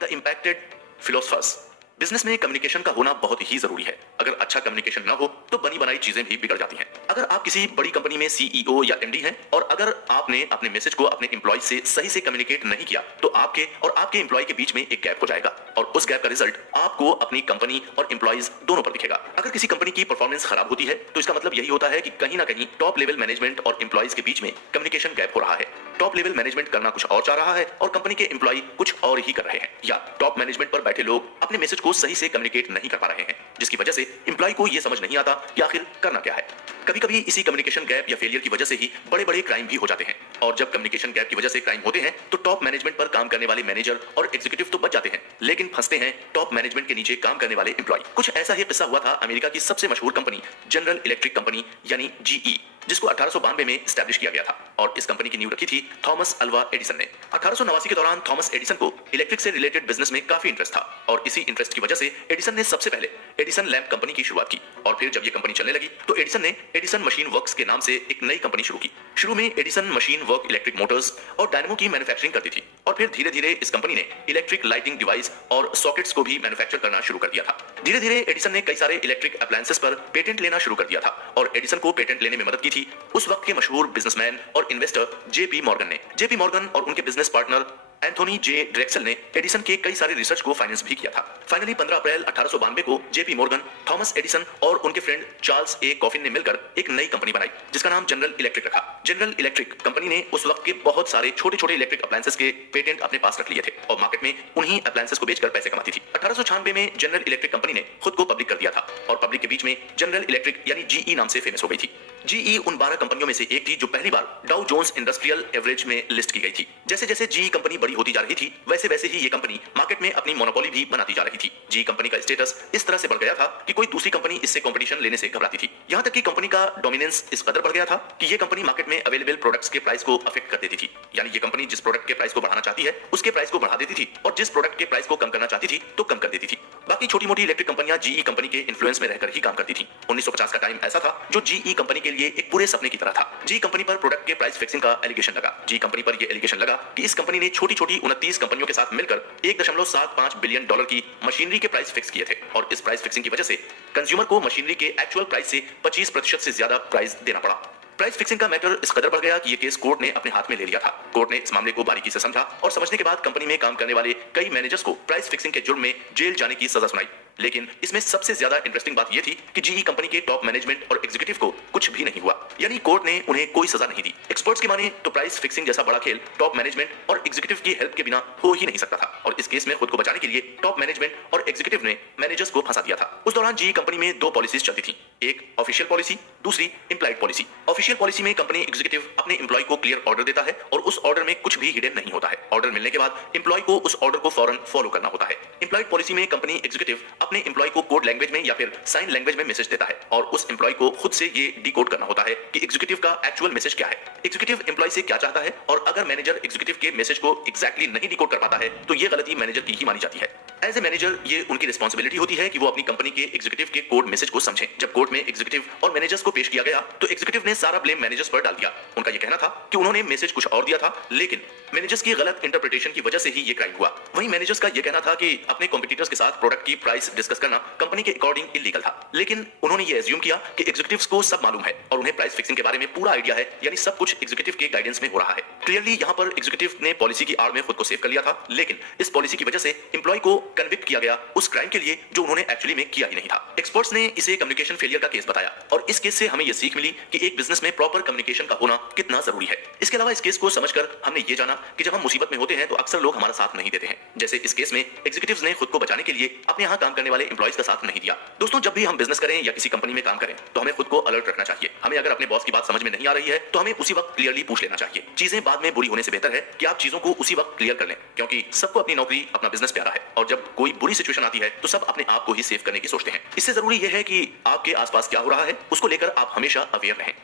The impacted philosophers. बिजनेस में कम्युनिकेशन का होना बहुत ही जरूरी है। अगर अच्छा कम्युनिकेशन ना हो तो बनी बनाई चीजें भी बिगड़ जाती हैं। अगर आप किसी बड़ी कंपनी में सीईओ या एमडी हैं और अगर आपने अपने मैसेज को अपने एम्प्लॉय से सही से कम्युनिकेट नहीं किया तो आपके और आपके एम्प्लॉय के बीच में एक गैप हो जाएगा और उस गैप का रिजल्ट आपको अपनी कंपनी और एम्प्लॉयज दोनों पर दिखेगा। अगर किसी कंपनी की परफॉर्मेंस खराब होती है तो इसका मतलब यही होता है कि कहीं ना कहीं टॉप लेवल मैनेजमेंट और एम्प्लॉयज के बीच में कम्युनिकेशन गैप हो रहा है। टॉप लेवल मैनेजमेंट करना कुछ और चाह रहा है और कंपनी के एम्प्लॉय कुछ और ही कर रहे हैं, या टॉप मैनेजमेंट पर बैठे लोग अपने मैसेज को सही से कम्युनिकेट नहीं कर पा रहे हैं, जिसकी वजह से एम्प्लॉय को यह समझ नहीं आता कि आखिर करना क्या है। कभी कभी इसी कम्युनिकेशन गैप या फेलियर की वजह से ही बड़े बड़े क्राइम भी हो जाते हैं और जब कम्युनिकेशन गैप की वजह से क्राइम होते हैं तो टॉप मैनेजमेंट पर काम करने वाले मैनेजर और एग्जीक्यूटिव तो बच जाते हैं, लेकिन फंसते हैं टॉप मैनेजमेंट के नीचे काम करने वाले एम्प्लॉय। कुछ ऐसा ही किस्सा हुआ था अमेरिका की सबसे मशहूर कंपनी जनरल इलेक्ट्रिक कंपनी यानी जीई, जिसको 1892 में एस्टैब्लिश किया गया था और इस कंपनी की नींव रखी थी थॉमस अल्वा एडिसन ने। 1889 के दौरान थॉमस एडिसन को इलेक्ट्रिक से रिलेटेड बिजनेस में काफी इंटरेस्ट था और इसी इंटरेस्ट की वजह से एडिसन ने सबसे पहले एडिसन लैंप कंपनी की शुरुआत की और फिर जब ये कंपनी चलने लगी तो एडिसन ने एडिसन मशीन वर्क्स के नाम से एक नई कंपनी शुरू की। शुरू में Edison machine work electric Motors और डायनमो की मैन्युफैक्चरिंग करती थी और फिर धीरे धीरे इस कंपनी ने इलेक्ट्रिक लाइटिंग डिवाइस और सॉकेट्स को भी मैन्युफैक्चर करना शुरू कर दिया था। धीरे धीरे एडिसन ने कई सारे इलेक्ट्रिक अप्लायंसेस पर पेटेंट लेना शुरू कर दिया था और एडिसन को पेटेंट लेने में मदद की थी उस वक्त के मशहूर बिजनेसमैन और इन्वेस्टर जेपी मॉर्गन ने। जेपी मॉर्गन और उनके बिजनेस पार्टनर एंथोनी जे ड्रेक्सल ने एडिसन के कई सारे रिसर्च को फाइनेंस भी किया था। फाइनली 15 अप्रैल 1892 को जेपी मॉर्गन, थॉमस एडिसन और उनके फ्रेंड चार्ल्स ए कॉफिन ने मिलकर एक नई कंपनी बनाई जिसका नाम जनरल इलेक्ट्रिक रखा। जनरल इलेक्ट्रिक कंपनी ने उस वक्त के बहुत सारे छोटे छोटे इलेक्ट्रिक अप्लायंसेस के पेटेंट अपने पास रख लिए थे और मार्केट में उन्हीं अप्लायंसेस को बेचकर पैसे कमाती थी। 1896 में जनरल इलेक्ट्रिक कंपनी ने खुद को पब्लिक कर दिया था और पब्लिक के बीच में जनरल इलेक्ट्रिक यानी जीई नाम से फेमस हो गई थी। जीई उन 12 कंपनियों में से एक थी जो पहली बार डाउ जोन्स इंडस्ट्रियल एवरेज में लिस्ट की गई थी। जैसे जैसे जीई कंपनी बड़ी होती जा रही थी वैसे वैसे ही ये कंपनी मार्केट में अपनी मोनोपोली भी बनाती जा रही थी। जीई कंपनी का स्टेटस इस तरह से बढ़ गया था कि कोई दूसरी कंपनी इससे कंपटीशन लेने से घबराती थी। यहां तक कि कंपनी का डोमिनेंस इस कदर बढ़ गया था कि ये कंपनी मार्केट में अवेलेबल प्रोडक्ट्स के प्राइस को अफेक्ट कर देती थी। यानी ये कंपनी जिस प्रोडक्ट के प्राइस को बढ़ाना चाहती है उसके प्राइस को बढ़ा देती थी और जिस प्रोडक्ट के प्राइस को कम करना चाहती थी तो कम कर देती थी। बाकी छोटी मोटी इलेक्ट्रिक कंपनियां जीई कंपनी के इन्फ्लुएंस में रहकर ही काम करती थी। 1950 का टाइम ऐसा था जो जीई कंपनी के लिए एक पूरे सपने की तरह था। जीई कंपनी पर प्रोडक्ट के प्राइस फिक्सिंग का एलिगेशन लगा। जीई कंपनी पर यह एलिगेशन लगा कि इस कंपनी ने छोटी छोटी 29 कंपनियों के साथ मिलकर 1.75 बिलियन डॉलर की मशीनरी के प्राइस फिक्स किए थे और इस प्राइस फिक्सिंग की वजह से कंज्यूमर को मशीनरी के एक्चुअल प्राइस से 25% से ज्यादा प्राइस देना पड़ा। प्राइस फिक्सिंग का मैटर इस कदर बढ़ गया कि यह केस कोर्ट ने अपने हाथ में ले लिया था। कोर्ट ने इस मामले को बारीकी से समझा और समझने के बाद कंपनी में काम करने वाले कई मैनेजर्स को प्राइस फिक्सिंग के जुर्म में जेल जाने की सजा सुनाई। लेकिन इसमें सबसे ज्यादा इंटरेस्टिंग बात यह थी कि जीई कंपनी के टॉप मैनेजमेंट और एग्जीक्यूटिव को कुछ भी नहीं हुआ, यानी कोर्ट ने उन्हें कोई सजा नहीं दी। एक्सपर्ट्स की माने तो प्राइस फिक्सिंग जैसा बड़ा खेल टॉप मैनेजमेंट और एग्जीक्यूटिव की हेल्प के बिना हो ही नहीं सकता था और इस केस में खुद को बचाने के लिए टॉप मैनेजमेंट और एग्जीक्यूटिव ने मैनेजर्स को फंसा दिया था। उस दौरान जीई कंपनी में 2 पॉलिसीज चलती थी, एक ऑफिशियल पॉलिसी, दूसरी इंप्लाइड पॉलिसी। ऑफिशियल पॉलिसी में कंपनी एग्जीक्यूटिव अपने एम्प्लॉय को क्लियर ऑर्डर देता है और उस ऑर्डर में कुछ भी हिडन नहीं होता है। ऑर्डर मिलने के बाद एम्प्लॉय को उस ऑर्डर को फौरन फॉलो करना होता है। इंप्लाइड पॉलिसी में कंपनी एग्जीक्यूटिव अपने एम्प्लॉय को कोड लैंग्वेज में या फिर साइन लैंग्वेज में मैसेज देता है और उस एम्प्लॉय को खुद से ये डिकोड करना होता है कि एग्जीक्यूटिव का एक्चुअल मैसेज क्या है, एग्जीक्यूटिव एम्प्लॉय से क्या चाहता है और अगर मैनेजर एग्जीक्यूटिव के मैसेज को एग्जैक्टली नहीं डिकोड कर पाता है तो ये गलती मैनेजर की ही मानी जाती है। एज ए मैनेजर ये उनकी रिस्पॉन्सिबिलिटी होती है कि वो अपनी कंपनी के एग्जीक्यूटिव के कोड मैसेज को समझें। जब कोर्ट में एग्जीक्यूटिव और मैनेजर्स को पेश किया गया तो एग्जीक्यूटिव ने सारा ब्लेम मैनेजर्स पर डाल दिया। उनका ये कहना था कि उन्होंने मैसेज कुछ और दिया था, लेकिन मैनेजर्स की गलत इंटरप्रिटेशन की वजह से ही ये क्राइम हुआ। वहीं मैनेजर्स का ये कहना था कि अपने कॉम्पिटिटर्स के साथ प्रोडक्ट की प्राइस डिस्कस करना कंपनी के अकॉर्डिंग इलीगल था, लेकिन उन्होंने ये एज्यूम किया कि एग्जीक्यूटिव्स को सब मालूम है और उन्हें प्राइस फिक्सिंग के बारे में पूरा आइडिया है, यानी सब कुछ एग्जीक्यूटिव के गाइडेंस में हो रहा है। क्लियरली यहाँ पर एग्जीक्यूटिव ने पॉलिसी की आड़ में खुद को सेव कर लिया था, लेकिन इस पॉलिसी की वजह से एम्प्लॉय को कन्विक्ट किया गया उस क्राइम के लिए जो उन्होंने एक्चुअली में किया ही नहीं था। एक्सपर्ट्स ने इसे कम्युनिकेशन फेलियर का केस बताया और इस केस से हमें यह सीख मिली कि एक बिजनेस में प्रॉपर कम्युनिकेशन का होना कितना जरूरी है। इसके अलावा इस केस को समझकर हमने ये जाना कि जब हम मुसीबत में होते हैं तो अक्सर लोग हमारा साथ नहीं देते हैं। जैसे इस केस में एग्जीक्यूटिव्स ने खुद को बचाने के लिए अपने यहाँ काम करने वाले एम्प्लॉयज का साथ नहीं दिया। दोस्तों, जब भी हम बिजनेस करें या किसी कंपनी में काम करें तो हमें खुद को अलर्ट रखना चाहिए। हमें अगर अपने बॉस की बात समझ में नहीं आ रही है तो हमें उसी वक्त क्लियरली पूछ लेना चाहिए। चीजें बाद में बुरी होने से बेहतर है कि आप चीजों को उसी वक्त क्लियर कर लें, क्योंकि सबको अपनी नौकरी अपना बिजनेस प्यारा है और जब कोई बुरी सिचुएशन आती है तो सब अपने आप को ही सेव करने की सोचते हैं। इससे जरूरी यह है कि आपके आसपास क्या हो रहा है उसको लेकर आप हमेशा अवेयर रहें।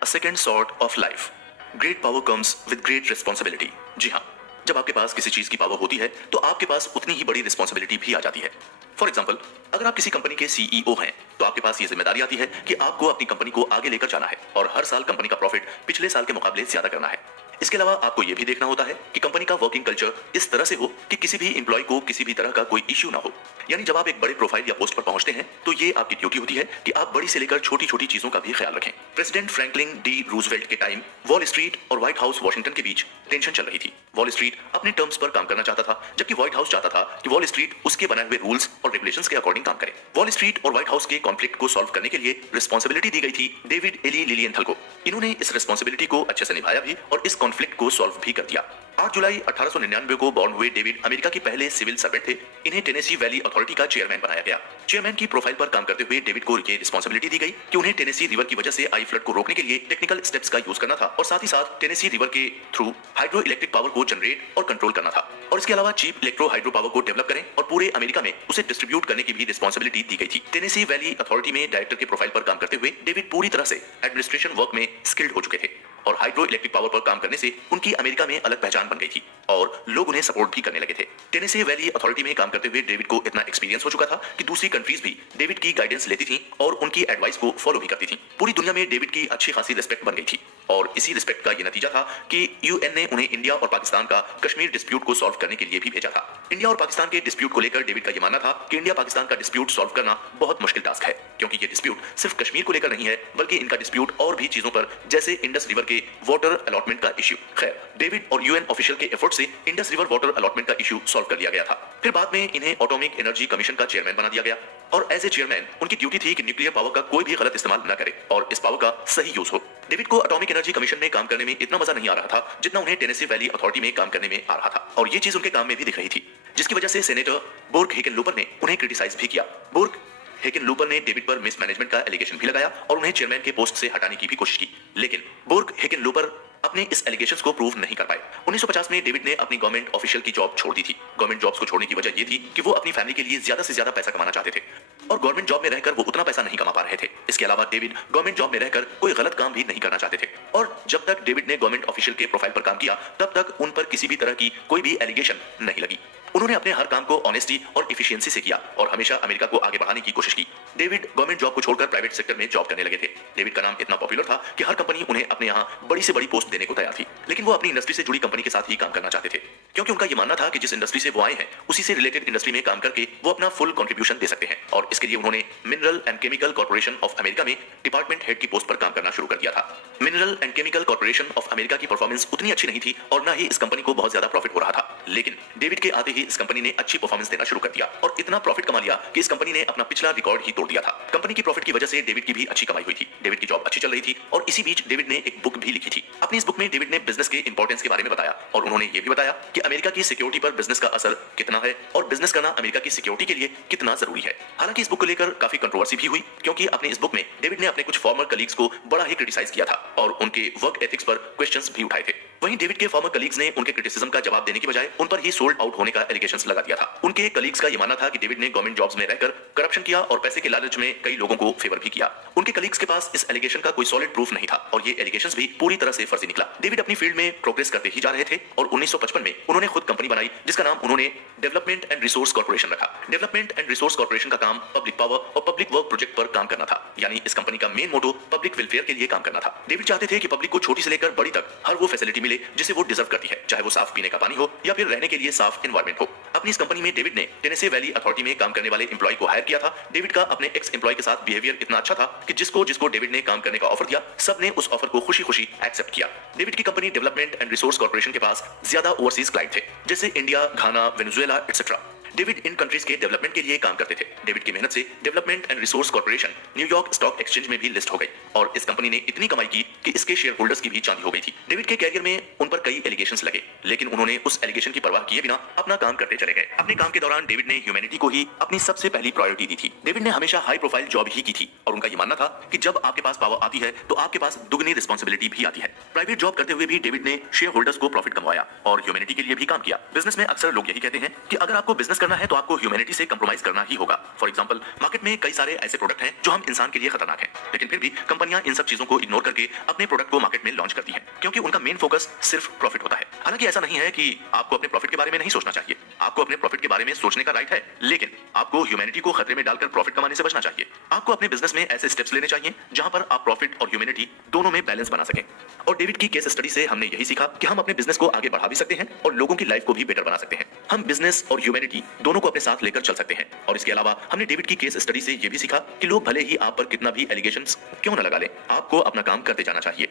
A second sort of life. Great power comes with great responsibility. जी हाँ, जब आपके पास किसी चीज की पावर होती है तो आपके पास उतनी ही बड़ी रिस्पॉन्सिबिलिटी भी आ जाती है। फॉर एग्जाम्पल, अगर आप किसी कंपनी के सीईओ हैं तो आपके पास ये जिम्मेदारी आती है कि आपको अपनी कंपनी को आगे लेकर जाना है और हर साल कंपनी का प्रॉफिट पिछले साल के मुकाबले ज्यादा करना है। इसके अलावा आपको यह भी देखना होता है कि कंपनी का वर्किंग कल्चर इस तरह से हो कि किसी भी एम्प्लॉय को किसी भी तरह का कोई इश्यू ना हो। यानी जब आप एक बड़े प्रोफाइल या पोस्ट पर पहुंचते हैं तो ये आपकी ड्यूटी होती है कि आप बड़ी से लेकर छोटी छोटी चीजों का भी ख्याल रखें। प्रेसिडेंट फ्रैंकलिन डी रूजवेल्ट के टाइम वॉल स्ट्रीट और व्हाइट हाउस वॉशिंगटन के बीच टेंशन चल रही थी। वॉल स्ट्रीट अपने टर्म्स पर काम करना चाहता था, जबकि व्हाइट हाउस चाहता था कि वॉल स्ट्रीट उसके बनाए हुए रूल्स और रेगुलेशंस के अकॉर्डिंग काम करे। वॉल स्ट्रीट और व्हाइट हाउस के कॉन्फ्लिक्ट को सॉल्व करने के लिए रिस्पॉन्सिबिलिटी दी गई थी डेविड एली लिलियंथल को। इन्होंने इस रिस्पॉन्सिबिलिटी को अच्छे से निभाया भी और इस कॉन्फ्लिक्ट को सॉल्व भी कर दिया। 8 जुलाई 1899 को बॉर्न हुए डेविड अमेरिका के पहले सिविल सर्वेंट थे। इन्हें टेनेसी वैली अथॉरिटी का चेयरमैन बनाया गया। चेयरमैन की प्रोफाइल पर काम करते हुए डेविड को ये रिस्पॉन्सिबिलिटी दी गई कि उन्हें टेनेसी रिवर की वजह से आई फ्लड को रोकने के लिए टेक्निकल स्टेप्स का यूज करना था और साथ ही साथ टेनेसी रिवर के थ्रू हाइड्रो इलेक्ट्रिक पावर को जनरेट और कंट्रोल करना था और इसके अलावा चीप इलेक्ट्रो हाइड्रो पावर को डेवलप करें और पूरे अमेरिका में उसे डिस्ट्रीब्यूट करने की भी रिस्पॉन्सिबिलिटी दी गई थी। टेनेसी वैली अथॉरिटी में डायरेक्टर के प्रोफाइल पर काम करते हुए डेविड पूरी तरह से एडमिनिस्ट्रेशन वर्क में स्किल्ड हो चुके थे और हाइड्रो इलेक्ट्रिक पावर पर काम करने से उनकी अमेरिका में अलग पहचान बन गई थी और लोग उन्हें सपोर्ट भी करने लगे थे। टेनेसी वैली अथॉरिटी में काम करते हुए डेविड को इतना एक्सपीरियंस हो चुका था कि दूसरी कंट्रीज भी डेविड की गाइडेंस लेती थी और उनकी एडवाइस को फॉलो भी करती थी। पूरी दुनिया में डेविड की अच्छी खासी रिस्पेक्ट बन गई थी और इसी रिस्पेक्ट का यह नतीजा था कि यूएन ने उन्हें इंडिया और पाकिस्तान का कश्मीर डिस्प्यूट को सॉल्व करने के लिए भी भेजा था। इंडिया और पाकिस्तान के डिस्प्यूट को लेकर डेविड का यह मानना था कि इंडिया पाकिस्तान का डिस्प्यूट सॉल्व करना बहुत मुश्किल टास्क है, क्योंकि ये डिस्प्यूट सिर्फ कश्मीर को लेकर नहीं है बल्कि इनका डिस्प्यूट और भी चीजों पर, जैसे इंडस रिवर के वाटर अलॉटमेंट का इश्यू। खैर, डेविड और यूएन ऑफिशियल के एफर्ट से इंडस रिवर वाटर अलॉटमेंट का इश्यू सॉल्व कर लिया गया था। फिर बाद में इन्हें एटॉमिक एनर्जी कमीशन का चेयरमैन बना दिया गया और एज ए चेयरमैन उनकी ड्यूटी थी कि न्यूक्लियर पावर का कोई भी गलत इस्तेमाल न करे और इस पावर का सही यूज हो। डेविड को एटॉमिक एनर्जी कमीशन में काम करने में इतना मजा नहीं आ रहा था जितना उन्हें टेनेसी वैली अथॉरिटी में काम करने में आ रहा था और ये चीज उनके काम में भी दिख रही थी, जिसकी वजह से सेनेटर बोर्ग हेगेनलूपर ने उन्हें क्रिटिसाइज भी किया। बोर्ग हेगेनलूपर ने डेविड पर मिसमैनेजमेंट का एलिगेशन भी लगाया और उन्हें चेयरमैन के पोस्ट से हटाने की भी कोशिश की, लेकिन बोर्ग हेगेनलूपर अपने इस एलिगेशंस को प्रूव नहीं कर पाए। 1950 में डेविड ने अपनी गवर्नमेंट ऑफिशियल की जॉब छोड़ दी थी। गवर्नमेंट जॉब्स को छोड़ने की वजह ये थी कि वो अपनी फैमिली के लिए ज्यादा से ज्यादा पैसा कमाना चाहते थे और गवर्नमेंट जॉब में रहकर वो उतना पैसा नहीं कमा पा रहे थे। इसके अलावा डेविड गवर्नमेंट जॉब में रहकर कोई गलत काम भी नहीं करना चाहते थे और जब तक डेविड ने गवर्नमेंट ऑफिशियल के प्रोफाइल पर काम किया तब तक उन पर किसी भी तरह की कोई भी एलिगेशन नहीं लगी। उन्होंने अपने हर काम को ऑनेस्टी और इफिशियंसी से किया और हमेशा अमेरिका को आगे बढ़ाने की कोशिश की। डेविड गवर्नमेंट जॉब को छोड़कर प्राइवेट सेक्टर में जॉब करने लगे थे। डेविड का नाम इतना पॉपुलर था कि हर कंपनी उन्हें अपने यहाँ बड़ी से बड़ी पोस्ट देने को तैयार थी, लेकिन वो अपनी इंडस्ट्री से जुड़ी कंपनी के साथ ही काम करना चाहते थे, क्योंकि उनका ये मानना था कि जिस इंडस्ट्री से वो आए हैं उसी से रिलेटेड इंडस्ट्री में काम करके वो अपना फुल कंट्रीब्यूशन दे सकते हैं और इसके लिए उन्होंने mineral and chemical corporation of America में डिपार्टमेंट हेड की पोस्ट पर काम करना शुरू कर दिया था। Mineral and chemical corporation of America की परफॉर्मेंस उतनी अच्छी नहीं थी और न ही इस कंपनी को बहुत ज्यादा प्रॉफिट हो रहा था, लेकिन डेविड के आते ही इस कंपनी ने अच्छी परफॉर्मेंस देना शुरू कर दिया और इतना प्रॉफिट कमा लिया कि इस कंपनी ने अपना पिछला रिकॉर्ड ही तोड़ दिया था। कंपनी की प्रॉफिट की वजह से डेविड की भी अच्छी कमाई हुई थी। डेविड की जॉब अच्छी चल रही थी और इसी बीच डेविड ने एक बुक भी लिखी थी। अपनी इस बुक में डेविड ने बिजनेस के इंपॉर्टेंस के बारे में बताया और उन्होंने ये भी बताया कि अमेरिका की सिक्योरिटी पर बिजनेस का असर कितना है और बिजनेस करना अमेरिका की सिक्योरिटी के लिए कितना जरूरी है। हालांकि इस बुक को लेकर काफी कंट्रोवर्सी भी हुई, क्योंकि अपनी इस बुक में डेविड ने अपने कुछ फॉर्मर कलीग्स को बड़ा ही क्रिटिसाइज किया था और उनके वर्क एथिक्स पर क्वेश्चंस भी उठाए थे। वहीं डेविड के फॉर्मर कलीग्स ने उनके क्रिटिसिज्म का जवाब देने की बजाय उन पर ही सोल्ड आउट होने का एलिगेशंस लगा दिया था। उनके कलीग्स का यह मानना था कि डेविड ने गवर्नमेंट जॉब्स में रहकर करप्शन किया और पैसे के लालच में कई लोगों को फेवर भी किया। उनके कलीग्स के पास इस एलिगेशन का कोई सॉलिड प्रूफ नहीं था और ये एलिगेशंस भी पूरी तरह से फर्जी निकला। डेविड अपनी फील्ड में प्रोग्रेस करते ही जा रहे थे और 1955 में उन्होंने खुद कंपनी बनाई जिसका नाम उन्होंने डेवलपमेंट एंड रिसोर्स कॉर्पोरेशन रखा। डेवलपमेंट एंड रिसोर्स कॉर्पोरेशन का काम पब्लिक पावर और पब्लिक वर्क प्रोजेक्ट पर काम करना था, यानी इस कंपनी का मेन मोटो पब्लिक वेलफेयर के लिए काम करना था। डेविड चाहते थे कि पब्लिक को छोटी से लेकर बड़ी तक हर वो फैसिलिटी मिले जिसे वो डिजर्व करती है, चाहे वो साफ पीने का पानी हो या फिर रहने के लिए साफ एनवायरमेंट हो। अपनी इस कंपनी में डेविड ने टेनेसी वैली अथॉरिटी में काम करने वाले एम्प्लॉय को हायर किया था। डेविड का अपने एक्स एम्प्लॉय के साथ बिहेवियर इतना अच्छा था कि जिसको डेविड ने काम करने का ऑफर दिया, सबने उस ऑफर को खुशी-खुशी एक्सेप्ट किया। डेविड की company development and resource corporation के पास ज्यादा ओवरसीज क्लाइंट थे, जैसे इंडिया, घाना, वेनेजुएला एटसेट्रा। डेविड इन कंट्रीज के डेवलपमेंट के लिए काम करते थे। डेविड की मेहनत से development and resource corporation New York stock exchange में भी लिस्ट हो गई और इस कंपनी ने इतनी कमाई की कि इसके शेयर होल्डर्स की भी चांदी हो गई थी। डेविड के कैरियर में उन पर कई एलिगेशंस लगे, लेकिन उन्होंने उस एलिगेशन की परवाह किए बिना अपना काम करते चले गए। अपने काम के दौरान डेविड ने ह्यूमैनिटी को ही अपनी सबसे पहली प्रायोरिटी दी थी। डेविड ने हमेशा हाई प्रोफाइल जॉब ही की थी और उनका यह मानना था कि जब आपके पास पावर आती है तो आपके पास दुगनी रिस्पांसिबिलिटी भी आती है। प्राइवेट जॉब करते हुए भी डेविड ने शेयर होल्डर्स को प्रॉफिट कमाया और ह्यूमैनिटी के लिए भी काम किया। बिजनेस में अक्सर लोग यही कहते हैं कि अगर आपको बिजनेस करना है तो आपको ह्यूमैनिटी से कंप्रोमाइज करना ही होगा। फॉर एग्जांपल, मार्केट में कई सारे ऐसे प्रोडक्ट हैं जो हम इंसान के लिए खतरनाक हैं, लेकिन फिर भी कंपनियां इन सब चीजों को इग्नोर करके अपने प्रोडक्ट को मार्केट में लॉन्च करती हैं क्योंकि उनका मेन फोकस सिर्फ प्रॉफिट होता है। हालांकि ऐसा नहीं है कि आपको अपने प्रॉफिट के बारे में नहीं सोचना चाहिए, आपको अपने प्रॉफिट के बारे में सोचने का राइट है, लेकिन आपको ह्यूमैनिटी को खतरे में डालकर प्रॉफिट कमाने से बचना चाहिए। आपको अपने बिजनेस में ऐसे स्टेप्स लेने चाहिए जहां पर आप प्रॉफिट और ह्यूमैनिटी दोनों में बैलेंस बना सकें। और डेविड की केस स्टडी से हमने यही सीखा कि हम अपने बिजनेस को आगे बढ़ा भी सकते हैं और लोगों की लाइफ को भी बेटर बना सकते हैं। हम बिजनेस और ह्यूमैनिटी दोनों को अपने साथ लेकर चल सकते हैं। और इसके अलावा हमने डेविड की केस स्टडी से यह भी सीखा कि लोग भले ही आप पर कितना भी एलिगेशंस क्यों न लगा लें, आपको अपना काम करते जाना चाहिए।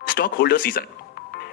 Stock holder season.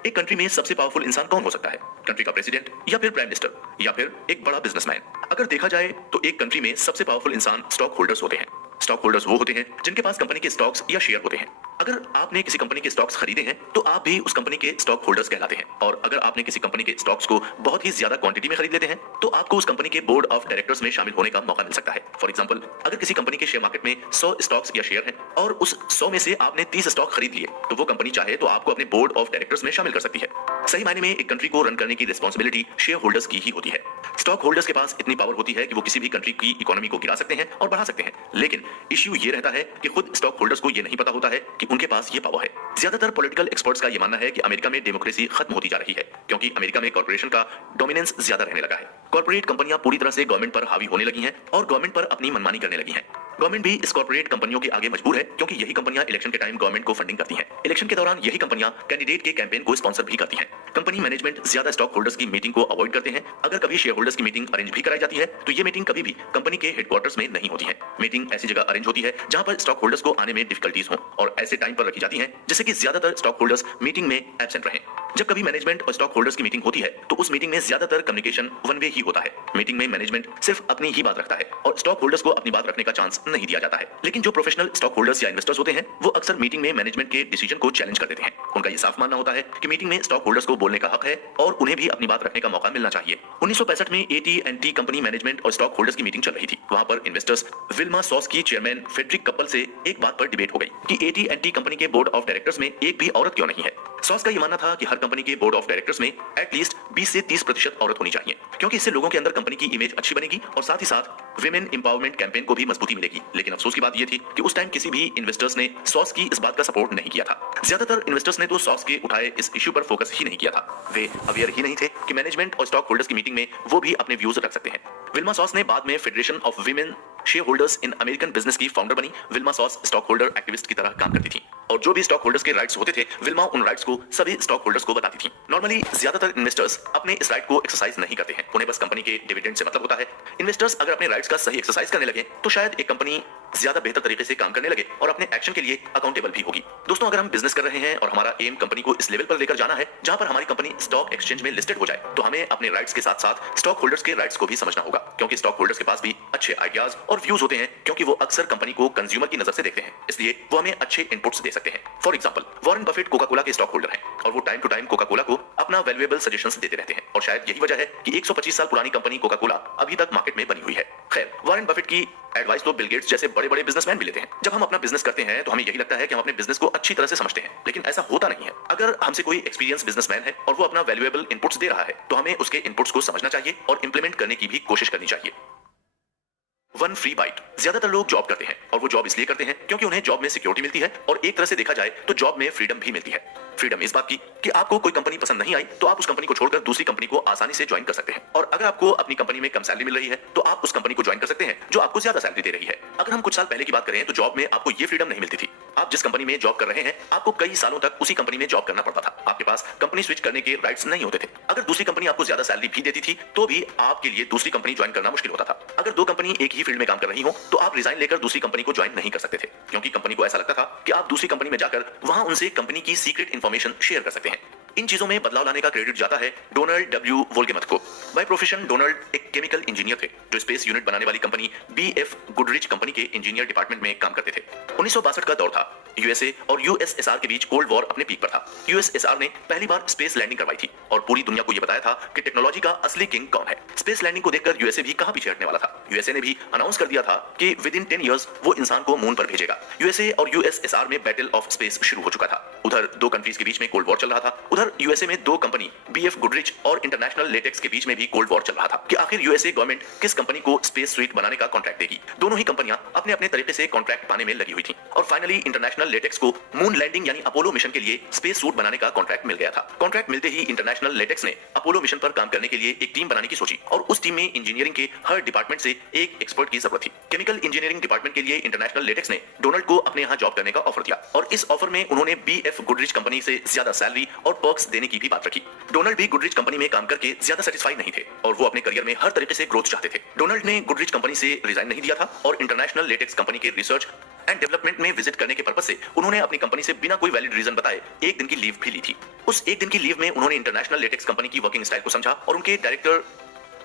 एक कंट्री में सबसे पावरफुल इंसान कौन हो सकता है? कंट्री का प्रेसिडेंट या फिर प्राइम मिनिस्टर या फिर एक बड़ा बिजनेसमैन? अगर देखा जाए तो एक कंट्री में सबसे पावरफुल इंसान स्टॉक होल्डर्स होते हैं। स्टॉक होल्डर्स वो होते हैं जिनके पास कंपनी के स्टॉक्स या शेयर होते हैं। अगर आपने किसी कंपनी के स्टॉक्स खरीदे हैं तो आप भी उस कंपनी के स्टॉक होल्डर्स कहलाते हैं। और अगर आपने किसी कंपनी के स्टॉक्स को बहुत ही ज्यादा क्वांटिटी में खरीद लेते हैं तो आपको उस कंपनी के बोर्ड ऑफ डायरेक्टर्स में शामिल होने का मौका मिल सकता है। फॉर एग्जांपल, अगर किसी कंपनी के शेयर मार्केट में 100 स्टॉक्स या शेयर हैं और उस 100 में से आपने 30 स्टॉक खरीद लिए तो वो कंपनी चाहे तो आपको अपने बोर्ड ऑफ डायरेक्टर्स में शामिल कर सकती है। सही मायने में एक कंट्री को रन करने की रिस्पांसिबिलिटी शेयर होल्डर्स की ही होती है। स्टॉक होल्डर्स के पास इतनी पावर होती है कि वो किसी भी कंट्री की इकोनॉमी को गिरा सकते हैं और बढ़ा सकते हैं, लेकिन इश्यू ये रहता है कि खुद स्टॉक होल्डर्स को ये नहीं पता होता है कि उनके पास ये पावर है। ज्यादातर पॉलिटिकल एक्सपर्ट्स का ये मानना है कि अमेरिका में डेमोक्रेसी खत्म होती जा रही है क्योंकि अमेरिका में कॉर्पोरेशन का डोमिनेंस ज्यादा रहने लगा है। कॉर्पोरेट कंपनियां पूरी तरह से गवर्नमेंट पर हावी होने लगी हैं और गवर्नमेंट पर अपनी मनमानी करने लगी हैं। गवर्नमेंट भी इस कॉर्पोरेट कंपनियों के आगे मजबूर है क्योंकि यही कंपनियां इलेक्शन के टाइम गवर्नमेंट को फंडिंग करती हैं। इलेक्शन के दौरान यही कंपनियां कैंडिडेट के कैंपेन को स्पॉन्सर भी करती हैं। कंपनी मैनेजमेंट ज्यादा स्टॉक होल्डर्स की मीटिंग को अवॉइड करते हैं। अगर कभी शेयर होल्डर्स की मीटिंग अरेंज भी कराई जाती है तो ये मीटिंग कभी भी कंपनी के हेडक्वार्टर्स में नहीं होती है। मीटिंग ऐसी जगह अरेंज होती है जहां पर स्टॉक होल्डर्स को आने में डिफिकल्टीज हो और ऐसे टाइम पर रखी जाती है जिससे कि ज्यादातर स्टॉक होल्डर्स मीटिंग में एब्सेंट रहें। जब कभी मैनेजमेंट और स्टॉक होल्डर्स की मीटिंग होती है तो उस मीटिंग में ज्यादातर कम्युनिकेशन वन वे ही होता है। मीटिंग में मैनेजमेंट सिर्फ अपनी ही बात रखता है और स्टॉक होल्डर्स को अपनी बात रखने का चांस नहीं दिया जाता है। लेकिन जो प्रोफेशनल स्टॉक होल्डर्स या इन्वेस्टर्स होते हैं वो अक्सर मीटिंग में मैनेजमेंट के डिसीजन को चैलेंज कर देते हैं। उनका ये साफ मानना होता है कि मीटिंग में स्टॉक होल्डर्स को बोलने का हक है और उन्हें भी अपनी बात रखने का मौका मिलना चाहिए। 1965 में AT&T कंपनी मैनेजमेंट और स्टॉक होल्डर्स की मीटिंग चल रही थी। वहां पर इन्वेस्टर्स विल्मा सॉस की चेयरमैन फ्रेडरिक कपल से एक बात पर डिबेट हो गई कि AT&T कंपनी के बोर्ड ऑफ डायरेक्टर्स में एक भी औरत क्यों नहीं है। सॉस का ये मानना था कि हर कंपनी के बोर्ड ऑफ डायरेक्टर्स में एटलीस्ट 20 से 30% औरत होनी चाहिए क्योंकि इससे लोगों के अंदर कंपनी की इमेज अच्छी बनेगी और साथ ही साथ विमेन एम्पावरमेंट कैंपेन को भी मजबूती मिलेगी। लेकिन अफसोस की बात यह थी कि उस टाइम किसी भी इन्वेस्टर्स ने सॉस की इस बात का सपोर्ट नहीं किया था। ज्यादातर इन्वेस्टर्स ने तो सॉस के उठाए इस इश्यू पर फोकस ही नहीं किया था। वे अवेयर ही नहीं थे कि मैनेजमेंट और स्टॉक होल्डर्स की मीटिंग में वो भी अपने व्यूज रख सकते हैं। विल्मा सॉस ने बाद में federation of women share holders in American business की फाउंडर बनी। Wilma sauce stock holder activist की तरह काम करती थी और जो भी स्टॉक होल्डर्स के राइट्स होते थे विल्मा उन राइट्स को सभी स्टॉक होल्डर्स को बताती थी। नॉर्मली ज्यादातर इन्वेस्टर्स अपने इस राइट को एक्सरसाइज नहीं करते हैं, उन्हें बस कंपनी के डिविडेंड से मतलब होता है। इन्वेस्टर्स अगर अपने राइट्स का सही एक्सरसाइज करने लगे तो शायद एक कंपनी ज्यादा बेहतर तरीके से काम करने लगे और अपने एक्शन के लिए अकाउंटेबल भी होगी। दोस्तों, अगर हम बिजनेस कर रहे हैं और हमारा एम कंपनी को इस लेवल पर लेकर जाना है जहां पर हमारी कंपनी स्टॉक एक्सचेंज में लिस्टेड हो जाए तो हमें अपने राइट्स के साथ साथ स्टॉक होल्डर्स के राइट्स को भी समझना होगा क्योंकि स्टॉक होल्डर्स के पास भी अच्छे आइडियाज और व्यूज होते हैं क्योंकि वो अक्सर कंपनी को कंज्यूमर की नजर से देखते हैं, इसलिए वो हमें अच्छे इनपुट्स दे सकते हैं। For example, Warren Buffett Coca Cola के स्टॉक होल्डर हैं और वो time to time Coca Cola को अपना वैल्यूएबल सजेशंस देते रहते हैं और शायद यही वजह है कि 125 साल पुरानी कंपनी कोका कोला अभी तक मार्केट में बनी हुई है। खैर, वॉरेन बफेट की एडवाइस तो बिल गेट्स जैसे बड़े बड़े बिजनेसमैन भी लेते हैं। जब हम अपना बिजनेस करते हैं तो हमें यही लगता है कि हम अपने बिजनेस को अच्छी तरह से समझते हैं, लेकिन ऐसा होता नहीं है। अगर हमसे कोई एक्सपीरियंस बिजनेसमैन है और वो अपना वैल्यूएबल इनपुट्स दे रहा है तो हमें उसके इनपुट्स को समझना चाहिए और इंप्लीमेंट करने की भी कोशिश करनी चाहिए। One free bite. ज्यादातर लोग जॉब करते हैं और वो जॉब इसलिए करते हैं क्योंकि उन्हें जॉब में सिक्योरिटी मिलती है और एक तरह से देखा जाए तो जॉब में फ्रीडम भी मिलती है। फ्रीडम इस बात की कि आपको कोई कंपनी पसंद नहीं आई तो आप उस कंपनी को छोड़कर दूसरी कंपनी को आसानी से ज्वाइन कर सकते हैं, और अगर आपको अपनी कंपनी में कम सैलरी मिल रही है तो आप उस कंपनी को ज्वाइन कर सकते हैं जो आपको ज्यादा सैलरी दे रही है। अगर हम कुछ साल पहले की बात करें तो जॉब में आपको ये फ्रीडम नहीं मिलती थी। आप जिस कंपनी में जॉब कर रहे हैं आपको कई सालों तक उसी कंपनी में जॉब करना पड़ता था। आपके पास कंपनी स्विच करने के राइट्स नहीं होते थे। अगर दूसरी कंपनी आपको ज्यादा सैलरी भी देती थी तो भी आपके लिए दूसरी कंपनी ज्वाइन करना मुश्किल होता था। अगर दो कंपनी एक ही फील्ड में काम कर रही हो तो आप रिजाइन लेकर दूसरी कंपनी को ज्वाइन नहीं कर सकते थे, क्योंकि कंपनी को ऐसा लगता था कि आप दूसरी कंपनी में जाकर वहां उनसे कंपनी की सीक्रेट इंफॉर्मेशन शेयर कर सकते हैं। इन चीजों में बदलाव लाने का क्रेडिट जाता है डोनाल्ड डब्ल्यू वोल्गेमथ को। बाय प्रोफेशन डोनाल्ड एक केमिकल इंजीनियर थे जो स्पेस यूनिट बनाने वाली कंपनी बीएफ गुडरिच कंपनी के इंजीनियर डिपार्टमेंट में काम करते थे। 1962 का दौर था। यूएसए और यूएसएसआर के बीच कोल्ड वॉर अपने पीक पर था। यूएसएसआर ने पहली बार स्पेस लैंडिंग करवाई थी और पूरी दुनिया को यह बताया था कि टेक्नोलॉजी का असली किंग कौन है। स्पेस लैंडिंग को देखकर यूएसए भी कहां पीछे हटने वाला था। यूएसए ने भी अनाउंस कर दिया था कि विद इन 10 इयर्स वो इंसान को मून पर भेजेगा। यूएसए और यूएसएसआर में बैटल ऑफ स्पेस शुरू हो चुका था। उधर दो कंट्रीज के बीच में कोल्ड वॉर चल रहा था, उधर यूएसए में दो कंपनी बीएफ गुडरिच और इंटरनेशनल लेटेक्स के बीच में भी कोल्ड वॉर चल रहा था कि आखिर यूएसए गवर्नमेंट किस कंपनी को स्पेस सूट बनाने का कॉन्ट्रैक्ट देगी। दोनों ही कंपनियां अपने अपने तरीके से कॉन्ट्रैक्ट पाने में लगी हुई थी और फाइनली इंटरनेशनल लेटेक्स को मून लैंडिंग यानी अपोलो मिशन के लिए स्पेस सूट बनाने का कॉन्ट्रैक्ट मिल गया था। कॉन्ट्रैक्ट मिलते ही इंटरनेशनल लेटेक्स ने अपोलो मिशन पर काम करने के लिए एक टीम बनाने की सोची और उस टीम में इंजीनियरिंग के हर डिपार्टमेंट से एक एक्सपर्ट की जरूरत थी। केमिकल इंजीनियरिंग डिपार्टमेंट के लिए इंटरनेशनल लेटेक्स ने डोनाल्ड को अपने यहां जॉब करने का ऑफर दिया और इस ऑफर में उन्होंने बीएफ गुडरिच कंपनी से ज्यादा सैलरी और पर्क्स देने की भी बात रखी। डोनाल्ड भी गुडरिच कंपनी में काम करके ज्यादा सेटिस्फाई नहीं थे और वो अपने करियर में हर तरीके से ग्रोथ चाहते थे। डोनाल्ड ने गुडरिच कंपनी से रिजाइन नहीं दिया था और इंटरनेशनल लेटेक्स कंपनी के रिसर्च एंड डेवलपमेंट में विजिट करने के पर्पस से उन्होंने अपनी कंपनी से बिना कोई वैलिड रीजन बताए एक दिन की लीव भी ली थी। उस एक दिन की लीव में उन्होंने इंटरनेशनल लेटेक्स कंपनी की वर्किंग स्टाइल को समझा और उनके डायरेक्टर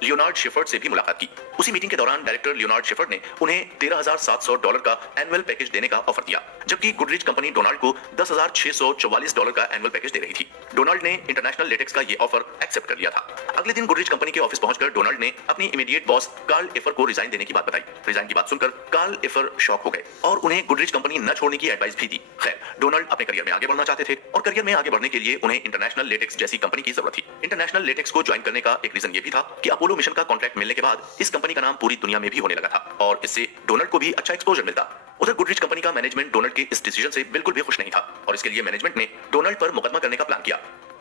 लियोनार्ड शेफर्ड से भी मुलाकात की। उसी मीटिंग के दौरान डायरेक्टर लियोनार्ड शेफर्ड ने उन्हें $13,700 का एनुअल पैकेज देने का ऑफर दिया, जबकि गुडरिच कंपनी डोनाल्ड को $10,644 का एनुअल पैकेज दे रही थी। डोनाल्ड ने इंटरनेशनल लेटेक्स का ये ऑफर एक्सेप्ट कर लिया था। अगले दिन गुडरिच कंपनी के ऑफिस पहुंचकर डोनाल्ड ने अपनी इमीडिएट बॉस कार्ल एफर को रिजाइन देने की बात बताई। रिजाइन की बात सुनकर कार्ल एफर शॉक हो गए और उन्हें गुडरिच कंपनी न छोड़ने की एडवाइस भी दी। खैर, डोनाल्ड अपने करियर में आगे बढ़ना चाहते थे और करियर में आगे बढ़ने के लिए उन्हें इंटरनेशनल लेटेक्स जैसी कंपनी की जरूरत थी। इंटरनेशनल लेटेक्स को ज्वाइन करने का एक रीजन ये भी था कि अपोलो मिशन का कॉन्ट्रैक्ट मिलने के बाद इस कंपनी का नाम पूरी दुनिया में भी होने लगा था और इससे डोनाल्ड को भी अच्छा एक्सपोजर मिलता। उधर गुडरिच कंपनी का मैनेजमेंट डोनाल्ड के इस डिसीजन से बिल्कुल भी खुश नहीं था और इसके लिए मैनेजमेंट ने डोनाल्ड पर मुकदमा करने का प्लान किया।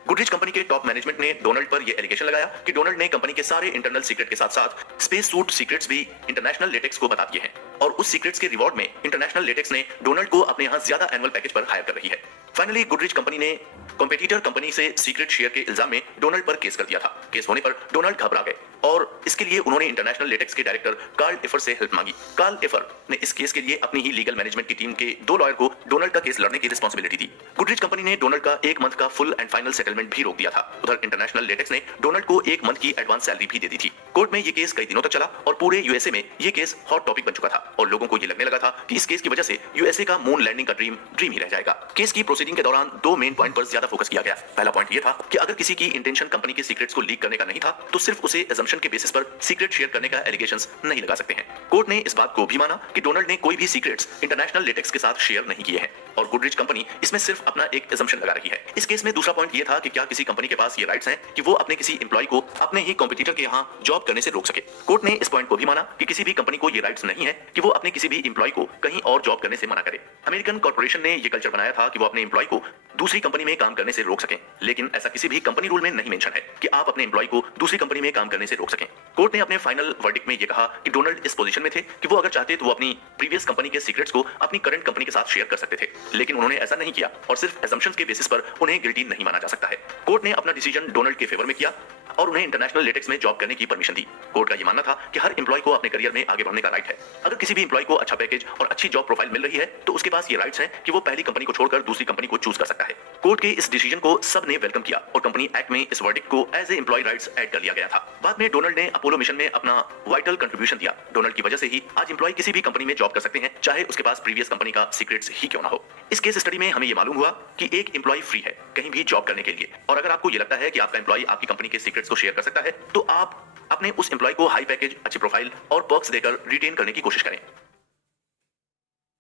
गुडरिच कंपनी के टॉप मैनेजमेंट ने डोनाल्ड पर यह एलिगेशन लगाया कि डोनाल्ड ने कंपनी के सारे इंटरनल सीक्रेट के साथ-साथ स्पेस सूट सीक्रेट्स भी इंटरनेशनल लेटेक्स को बता दिए हैं और उस सीक्रेट्स के रिवॉर्ड में इंटरनेशनल लेटेक्स ने डोनाल्ड को अपने यहां ज्यादा एनुअल पैकेज पर हायर कर रही है। फाइनली गुडरिच कंपनी ने कॉम्पिटिटर कंपनी से सीक्रेट शेयर के इल्जाम में डोनाल्ड पर केस कर दिया था। केस होने पर डोनाल्ड घबरा गए और इसके लिए उन्होंने इंटरनेशनल लेटेक्स के डायरेक्टर कार्ल एफर से हेल्प मांगी। कार्ल एफर ने इस केस के लिए अपनी ही लीगल मैनेजमेंट की टीम के 2 लॉयर को डोनाल्ड का केस लड़ने की रिस्पांसिबिलिटी दी। गुडरिच कंपनी ने डोनाल्ड का 1 मंथ का फुल एंड फाइनल सेटलमेंट भी रोक दिया था। उधर इंटरनेशनल लेटेक्स ने डोनाल्ड को 1 मंथ की एडवांस सैलरी भी दे दी थी। कोर्ट में ये केस कई दिनों तक चला और पूरे यूएसए में ये केस हॉट टॉपिक बन चुका था और लोगों को ये लगने लगा था कि इस केस की वजह से यूएसए का मून लैंडिंग का ड्रीम ही रह जाएगा। केस की प्रोसीडिंग के दौरान 2 मेन पॉइंट पर ज्यादा फोकस किया गया। पहला पॉइंट ये था कि अगर किसी की इंटेंशन कंपनी के सीक्रेट्स को लीक करने का नहीं था तो सिर्फ उसे असम्पशन के बेसिस पर सीक्रेट शेयर करने का एलिगेशंस नहीं लगा सकते हैं। कोर्ट ने इस बात को भी माना कि डोनाल्ड ने कोई भी सीक्रेट्स इंटरनेशनल लेटेक्स के साथ शेयर नहीं किए हैं और गुडरिच कंपनी इसमें सिर्फ अपना एक असम्पशन लगा रही है। इस केस में दूसरा पॉइंट ये था कि क्या किसी कंपनी के पास ये राइट्स हैं कि वो अपने किसी एम्प्लॉय को अपने ही कॉम्पिटिटर के यहाँ जॉब करने से रोक सके। कोर्ट ने इस पॉइंट को भी माना कि किसी भी कंपनी को ये राइट्स नहीं है कि वो अपने किसी भी एम्प्लॉय को कहीं और जॉब करने से मना करे। अमेरिकन कॉर्पोरेशन ने ये कल्चर बनाया था कि वो अपने एम्प्लॉय को दूसरी कंपनी में काम करने से रोक सकें, लेकिन ऐसा किसी भी कंपनी रूल में नहीं मेंशन है कि आप अपने एम्प्लॉय को दूसरी कंपनी में काम करने से रोक सकें। कोर्ट ने अपने फाइनल वर्डिक्ट में ये कहा कि डोनाल्ड इस पोजीशन में थे कि वो अगर चाहते तो वो अपनी प्रीवियस कंपनी के सीक्रेट्स को अपनी करंट कंपनी के साथ शेयर कर सकते थे, लेकिन उन्होंने ऐसा नहीं किया और सिर्फ असम्पशंस के बेसिस पर उन्हें गिल्टी नहीं माना जा सकता है। कोर्ट ने अपना डिसीजन डोनाल्ड के फेवर में किया और उन्हें इंटरनेशनल लेटेक्स में जॉब करने की परमिशन दी। कोर्ट का ये मानना था कि हर एम्प्लॉय को अपने करियर में आगे बढ़ने का राइट है। अगर किसी भी एम्प्लॉय को अच्छा पैकेज और अच्छी जॉब प्रोफाइल मिल रही है तो उसके पास ये राइट्स हैं कि वो पहली कंपनी को छोड़कर दूसरी कंपनी को चूज कर सकता है। कोर्ट के इस डिसीजन को सबने वेलकम किया और कंपनी एक्ट में इस वर्डिक्ट को as a employ rights add कर लिया गया था। बाद में डोनाल्ड ने अपोलो मिशन में अपना वाइटल कंट्रीब्यूशन दिया। डोनाल्ड की वजह से ही आज एम्प्लॉय किसी भी कंपनी में जॉब कर सकते हैं, चाहे उसके पास प्रीवियस कंपनी का सीक्रेट्स ही क्यों ना हो। इस केस स्टडी में हमें ये मालूम हुआ कि एक एम्प्लॉय फ्री है कहीं भी जॉब करने के लिए, और अगर आपको ये लगता है कि आपका एम्प्लॉय आपकी कंपनी के सीक्रेट्स को शेयर कर सकता है तो आप अपने उस एम्प्लॉय को हाई पैकेज, अच्छे प्रोफाइल और पर्क्स देकर रिटेन करने की कोशिश करें।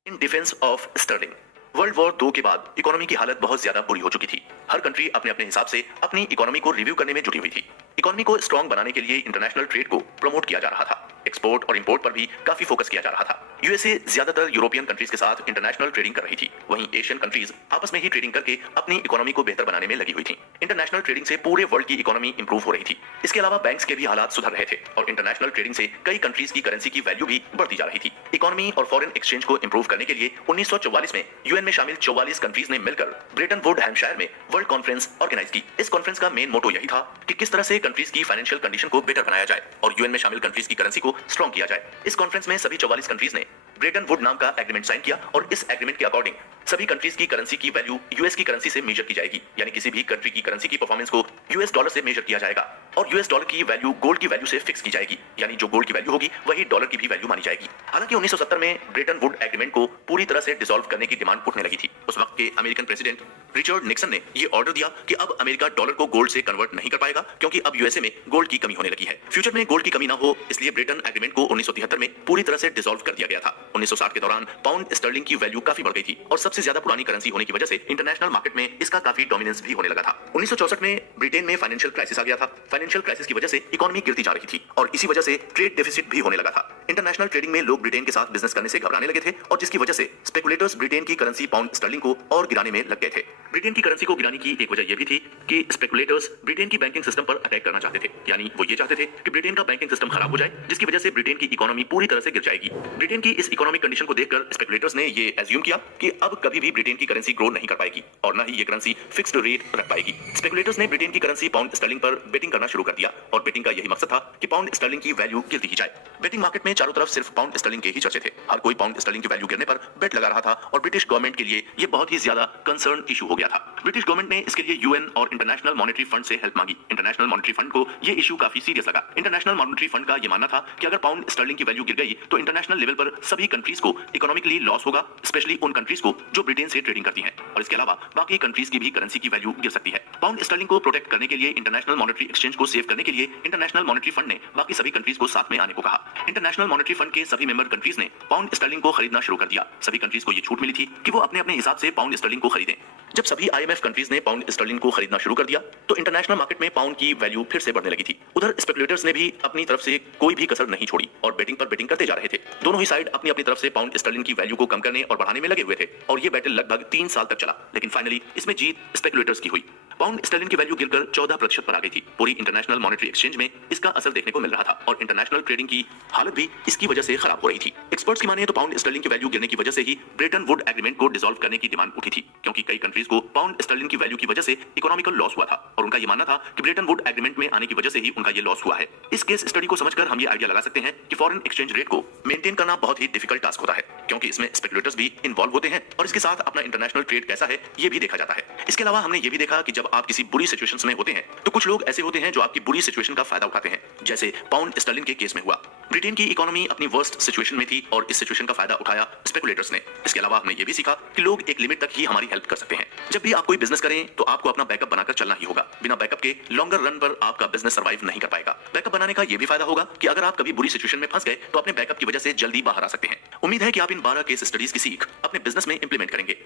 In defence of sterling, world war 2 के बाद इकोनॉमी की हालत बहुत ज्यादा बुरी हो चुकी थी। हर कंट्री अपने अपने हिसाब से अपनी इकोनॉमी को रिव्यू करने में जुटी हुई थी। इकोनॉमी को स्ट्रांग बनाने के लिए इंटरनेशनल ट्रेड को प्रमोट किया जा रहा था। एक्सपोर्ट और इंपोर्ट पर भी काफी फोकस किया जा रहा था। यूएसए ज्यादातर यूरोपियन कंट्रीज के साथ इंटरनेशनल ट्रेडिंग कर रही थी, वहीं एशियन कंट्रीज आपस में ही ट्रेडिंग करके अपनी इकोनॉमी को बेहतर बनाने में लगी हुई थी। इंटरनेशनल ट्रेडिंग से पूरे वर्ल्ड की इकोनॉमी इंप्रूव हो रही थी। इसके अलावा बैंक्स के भी हालात सुधर रहे थे और इंटरनेशनल ट्रेडिंग से कई कंट्रीज की करेंसी की वैल्यू भी बढ़ती जा रही थी। इकोनॉमी और फॉरेन एक्सचेंज को इंप्रूव करने के लिए 1944 में यूएन में शामिल 44 कंट्रीज ने मिलकर ब्रेटन वुड हैम्पशायर में वर्ल्ड कॉन्फ्रेंस ऑर्गेनाइज की। इस कॉन्फ्रेंस का मेन मोटो यही था कि किस तरह से कंट्रीज की फाइनेंशियल कंडीशन को बेटर बनाया जाए और यूएन में शामिल कंट्रीज की करेंसी को स्ट्रांग किया जाए। इस कॉन्फ्रेंस में सभी 44 कंट्रीज ने ब्रेटन वुड नाम का एग्रीमेंट साइन किया और इस एग्रीमेंट के अकॉर्डिंग सभी कंट्रीज की करेंसी की वैल्यू यूएस की करेंसी से मेजर की जाएगी, यानी किसी भी कंट्री की करेंसी की परफॉर्मेंस को यूएस डॉलर से मेजर किया जाएगा और यूएस डॉलर की वैल्यू गोल्ड की वैल्यू से फिक्स की जाएगी, यानी जो गोल्ड की वैल्यू होगी वही डॉलर की भी वैल्यू मानी जाएगी। हालांकि 1970 में ब्रेटन वुड एग्रीमेंट को पूरी तरह से डिसॉल्व करने की डिमांड उठने लगी थी। उस वक्त के अमेरिकन प्रेसिडेंट रिचर्ड निक्सन ने यह ऑर्डर दिया कि अब अमेरिका डॉलर को गोल्ड से कन्वर्ट नहीं कर पाएगा, क्योंकि अब यूएसए में गोल्ड की कमी होने लगी है। फ्यूचर में गोल्ड की कमी ना हो, इसलिए ब्रेटन एग्रीमेंट को 1973 में पूरी तरह से डिसॉल्व कर दिया गया था। 1960 के दौरान पाउंड स्टर्लिंग की वैल्यू काफी बढ़ गई थी और सबसे ज्यादा पुरानी करेंसी होने की वजह से इंटरनेशनल मार्केट में इसका काफी डोमिनेंस भी होने लगा था। 1964 में ब्रिटेन में फाइनेंशियल क्राइसिस आ गया था। फाइनेंशियल क्राइसिस की वजह से इकोनॉमी गिरती जा रही थी और इसी वजह से ट्रेड डेफिसिट भी होने लगा था। इंटरनेशनल ट्रेडिंग में लोग ब्रिटेन के साथ बिजनेस करने से घबराने लगे थे और जिसकी वजह से स्पेकुलेटर्स ब्रिटेन की करेंसी पाउंड स्टर्लिंग को और गिराने में लग गए थे। ब्रिटेन की करेंसी को गिराने की एक वजह यह भी थी कि स्पेकुलेटर्स ब्रिटेन की बैंकिंग सिस्टम पर अटैक करना चाहते थे, यानी वो ये चाहते थे कि ब्रिटेन का बैंकिंग सिस्टम खराब हो जाए, जिसकी वजह से ब्रिटेन की इकोनॉमी पूरी तरह से गिर जाएगी। ब्रिटेन की इस इकोनॉमिक कंडीशन को देखकर स्पेकुलेटर्स ने ये एज्यूम किया कि अब कभी भी ब्रिटेन की करेंसी ग्रो नहीं कर पाएगी और न ही ये करेंसी फिक्स्ड रेट रख पाएगी। स्पेकुलेटर्स ने ब्रिटेन की करेंसी पाउंड स्टर्लिंग पर बेटिंग करना शुरू कर दिया और बेटिंग का यही मकसद था कि पाउंड स्टर्लिंग की वैल्यू गिरती ही जाए। बेटिंग मार्केट में चारों तरफ सिर्फ पाउंड स्टर्लिंग के ही चर्चे थे। हर कोई पाउंड स्टर्लिंग की वैल्यू गिरने पर बेट लगा रहा था और ब्रिटिश गवर्नमेंट के लिए ये बहुत ही ज्यादा कंसर्न इशू हो गया था। ब्रिटिश गवर्नमेंट ने इसके लिए यूएन और इंटरनेशनल मॉनेटरी फंड से हेल्प मांगी। इंटरनेशनल मॉनेटरी फंड को ये इशू काफी सीरियस लगा। इंटरनेशनल मॉनेटरी फंड का ये मानना था कि अगर पाउंड स्टर्लिंग की वैल्यू गिर गई तो इंटरनेशनल लेवल पर सभी कंट्रीज को इकोनॉमिकली लॉस होगा, स्पेशली उन कंट्रीज को जो ब्रिटेन से ट्रेडिंग करती हैं, और इसके अलावा बाकी कंट्रीज की भी करेंसी की वैल्यू गिर सकती है। पाउंड स्टर्लिंग को प्रोटेक्ट करने के लिए, इंटरनेशनल मॉनेटरी एक्सचेंज को सेव करने के लिए इंटरनेशनल मॉनेटरी फंड ने बाकी सभी कंट्रीज को साथ में आने को कहा। इंटरनेशनल मॉनेटरी फंड के सभी मेंबर कंट्रीज ने पाउंड स्टर्लिंग को खरीदना शुरू कर दिया। सभी कंट्रीज को ये छूट मिली थी कि वो अपने अपने हिसाब से पाउंड स्टर्लिंग को खरीदें। जब सभी आईएमएफ कंट्रीज ने पाउंड स्टर्लिंग को खरीदना शुरू कर दिया तो इंटरनेशनल मार्केट में पाउंड की वैल्यू फिर से बढ़ने लगी थी। उधर स्पेकुलेटर्स ने भी अपनी तरफ से कोई भी कसर नहीं छोड़ी और बेटिंग पर बेटिंग करते जा रहे थे। दोनों ही साइड अपनी अपनी तरफ से पाउंड स्टर्लिंग की वैल्यू को कम करने और बढ़ाने में लगे हुए थे और ये बैटल लगभग 3 साल तक चला, लेकिन फाइनली इसमें जीत स्पेकुलेटर्स की हुई। पाउंड स्टर्लिंग की वैल्यू गिरकर 14% पर आ गई थी। पूरी इंटरनेशनल मॉनेटरी एक्सचेंज में इसका असर देखने को मिल रहा था और इंटरनेशनल ट्रेडिंग की हालत भी इसकी वजह से खराब हो रही थी। एक्सपर्ट्स की माने तो पाउंड स्टर्लिंग की वैल्यू गिरने की वजह से ही ब्रेटन वुड एग्रीमेंट को डिसॉल्व करने की डिमांड उठी थी, क्योंकि कई कंट्रीज को पाउंड स्टर्लिंग की वैल्यू की वजह से इकोनॉमिकल लॉस हुआ था और उनका ये मानना था कि ब्रेटन वुड एग्रीमेंट में आने की वजह से ही उनका ये लॉस हुआ है। इस केस स्टडी को समझकर हम ये आइडिया लगा सकते हैं कि फॉरेन एक्सचेंज रेट को मेंटेन करना बहुत ही डिफिकल्ट टास्क होता है, क्योंकि इसमें स्पेकुलेटर्स भी इन्वॉल्व होते हैं और इसके साथ अपना इंटरनेशनल ट्रेड कैसा है ये भी देखा जाता है। इसके अलावा हमने ये भी देखा कि जब आप किसी बुरी सिचुएशंस में होते हैं तो कुछ लोग ऐसे होते हैं जो आपकी बुरी सिचुएशन का फायदा उठाते हैं, जैसे पाउंड स्टर्लिंग के केस में हुआ। ब्रिटेन की इकोनॉमी अपनी वर्स्ट सिचुएशन में थी और इस सिचुएशन का फायदा उठाया स्पेकुलेटर्स ने। इसके अलावा हमने ये भी सीखा कि लोग एक लिमिट तक ही हमारी हेल्प कर सकते हैं। जब भी आप कोई बिजनेस करें तो आपको अपना बैकअप बनाकर चलना ही होगा। बिना बैकअप के लॉन्गर रन पर आपका बिजनेस सर्वाइव नहीं कर पाएगा। बैकअप बनाने का ये भी फायदा होगा कि अगर आप कभी बुरी सिचुएशन में फंस गए तो अपने बैकअप की वजह से जल्दी बाहर आ सकते हैं। उम्मीद है कि आप इन 12 केस स्टडीज की सीख अपने बिजनेस में इंप्लीमेंट करेंगे।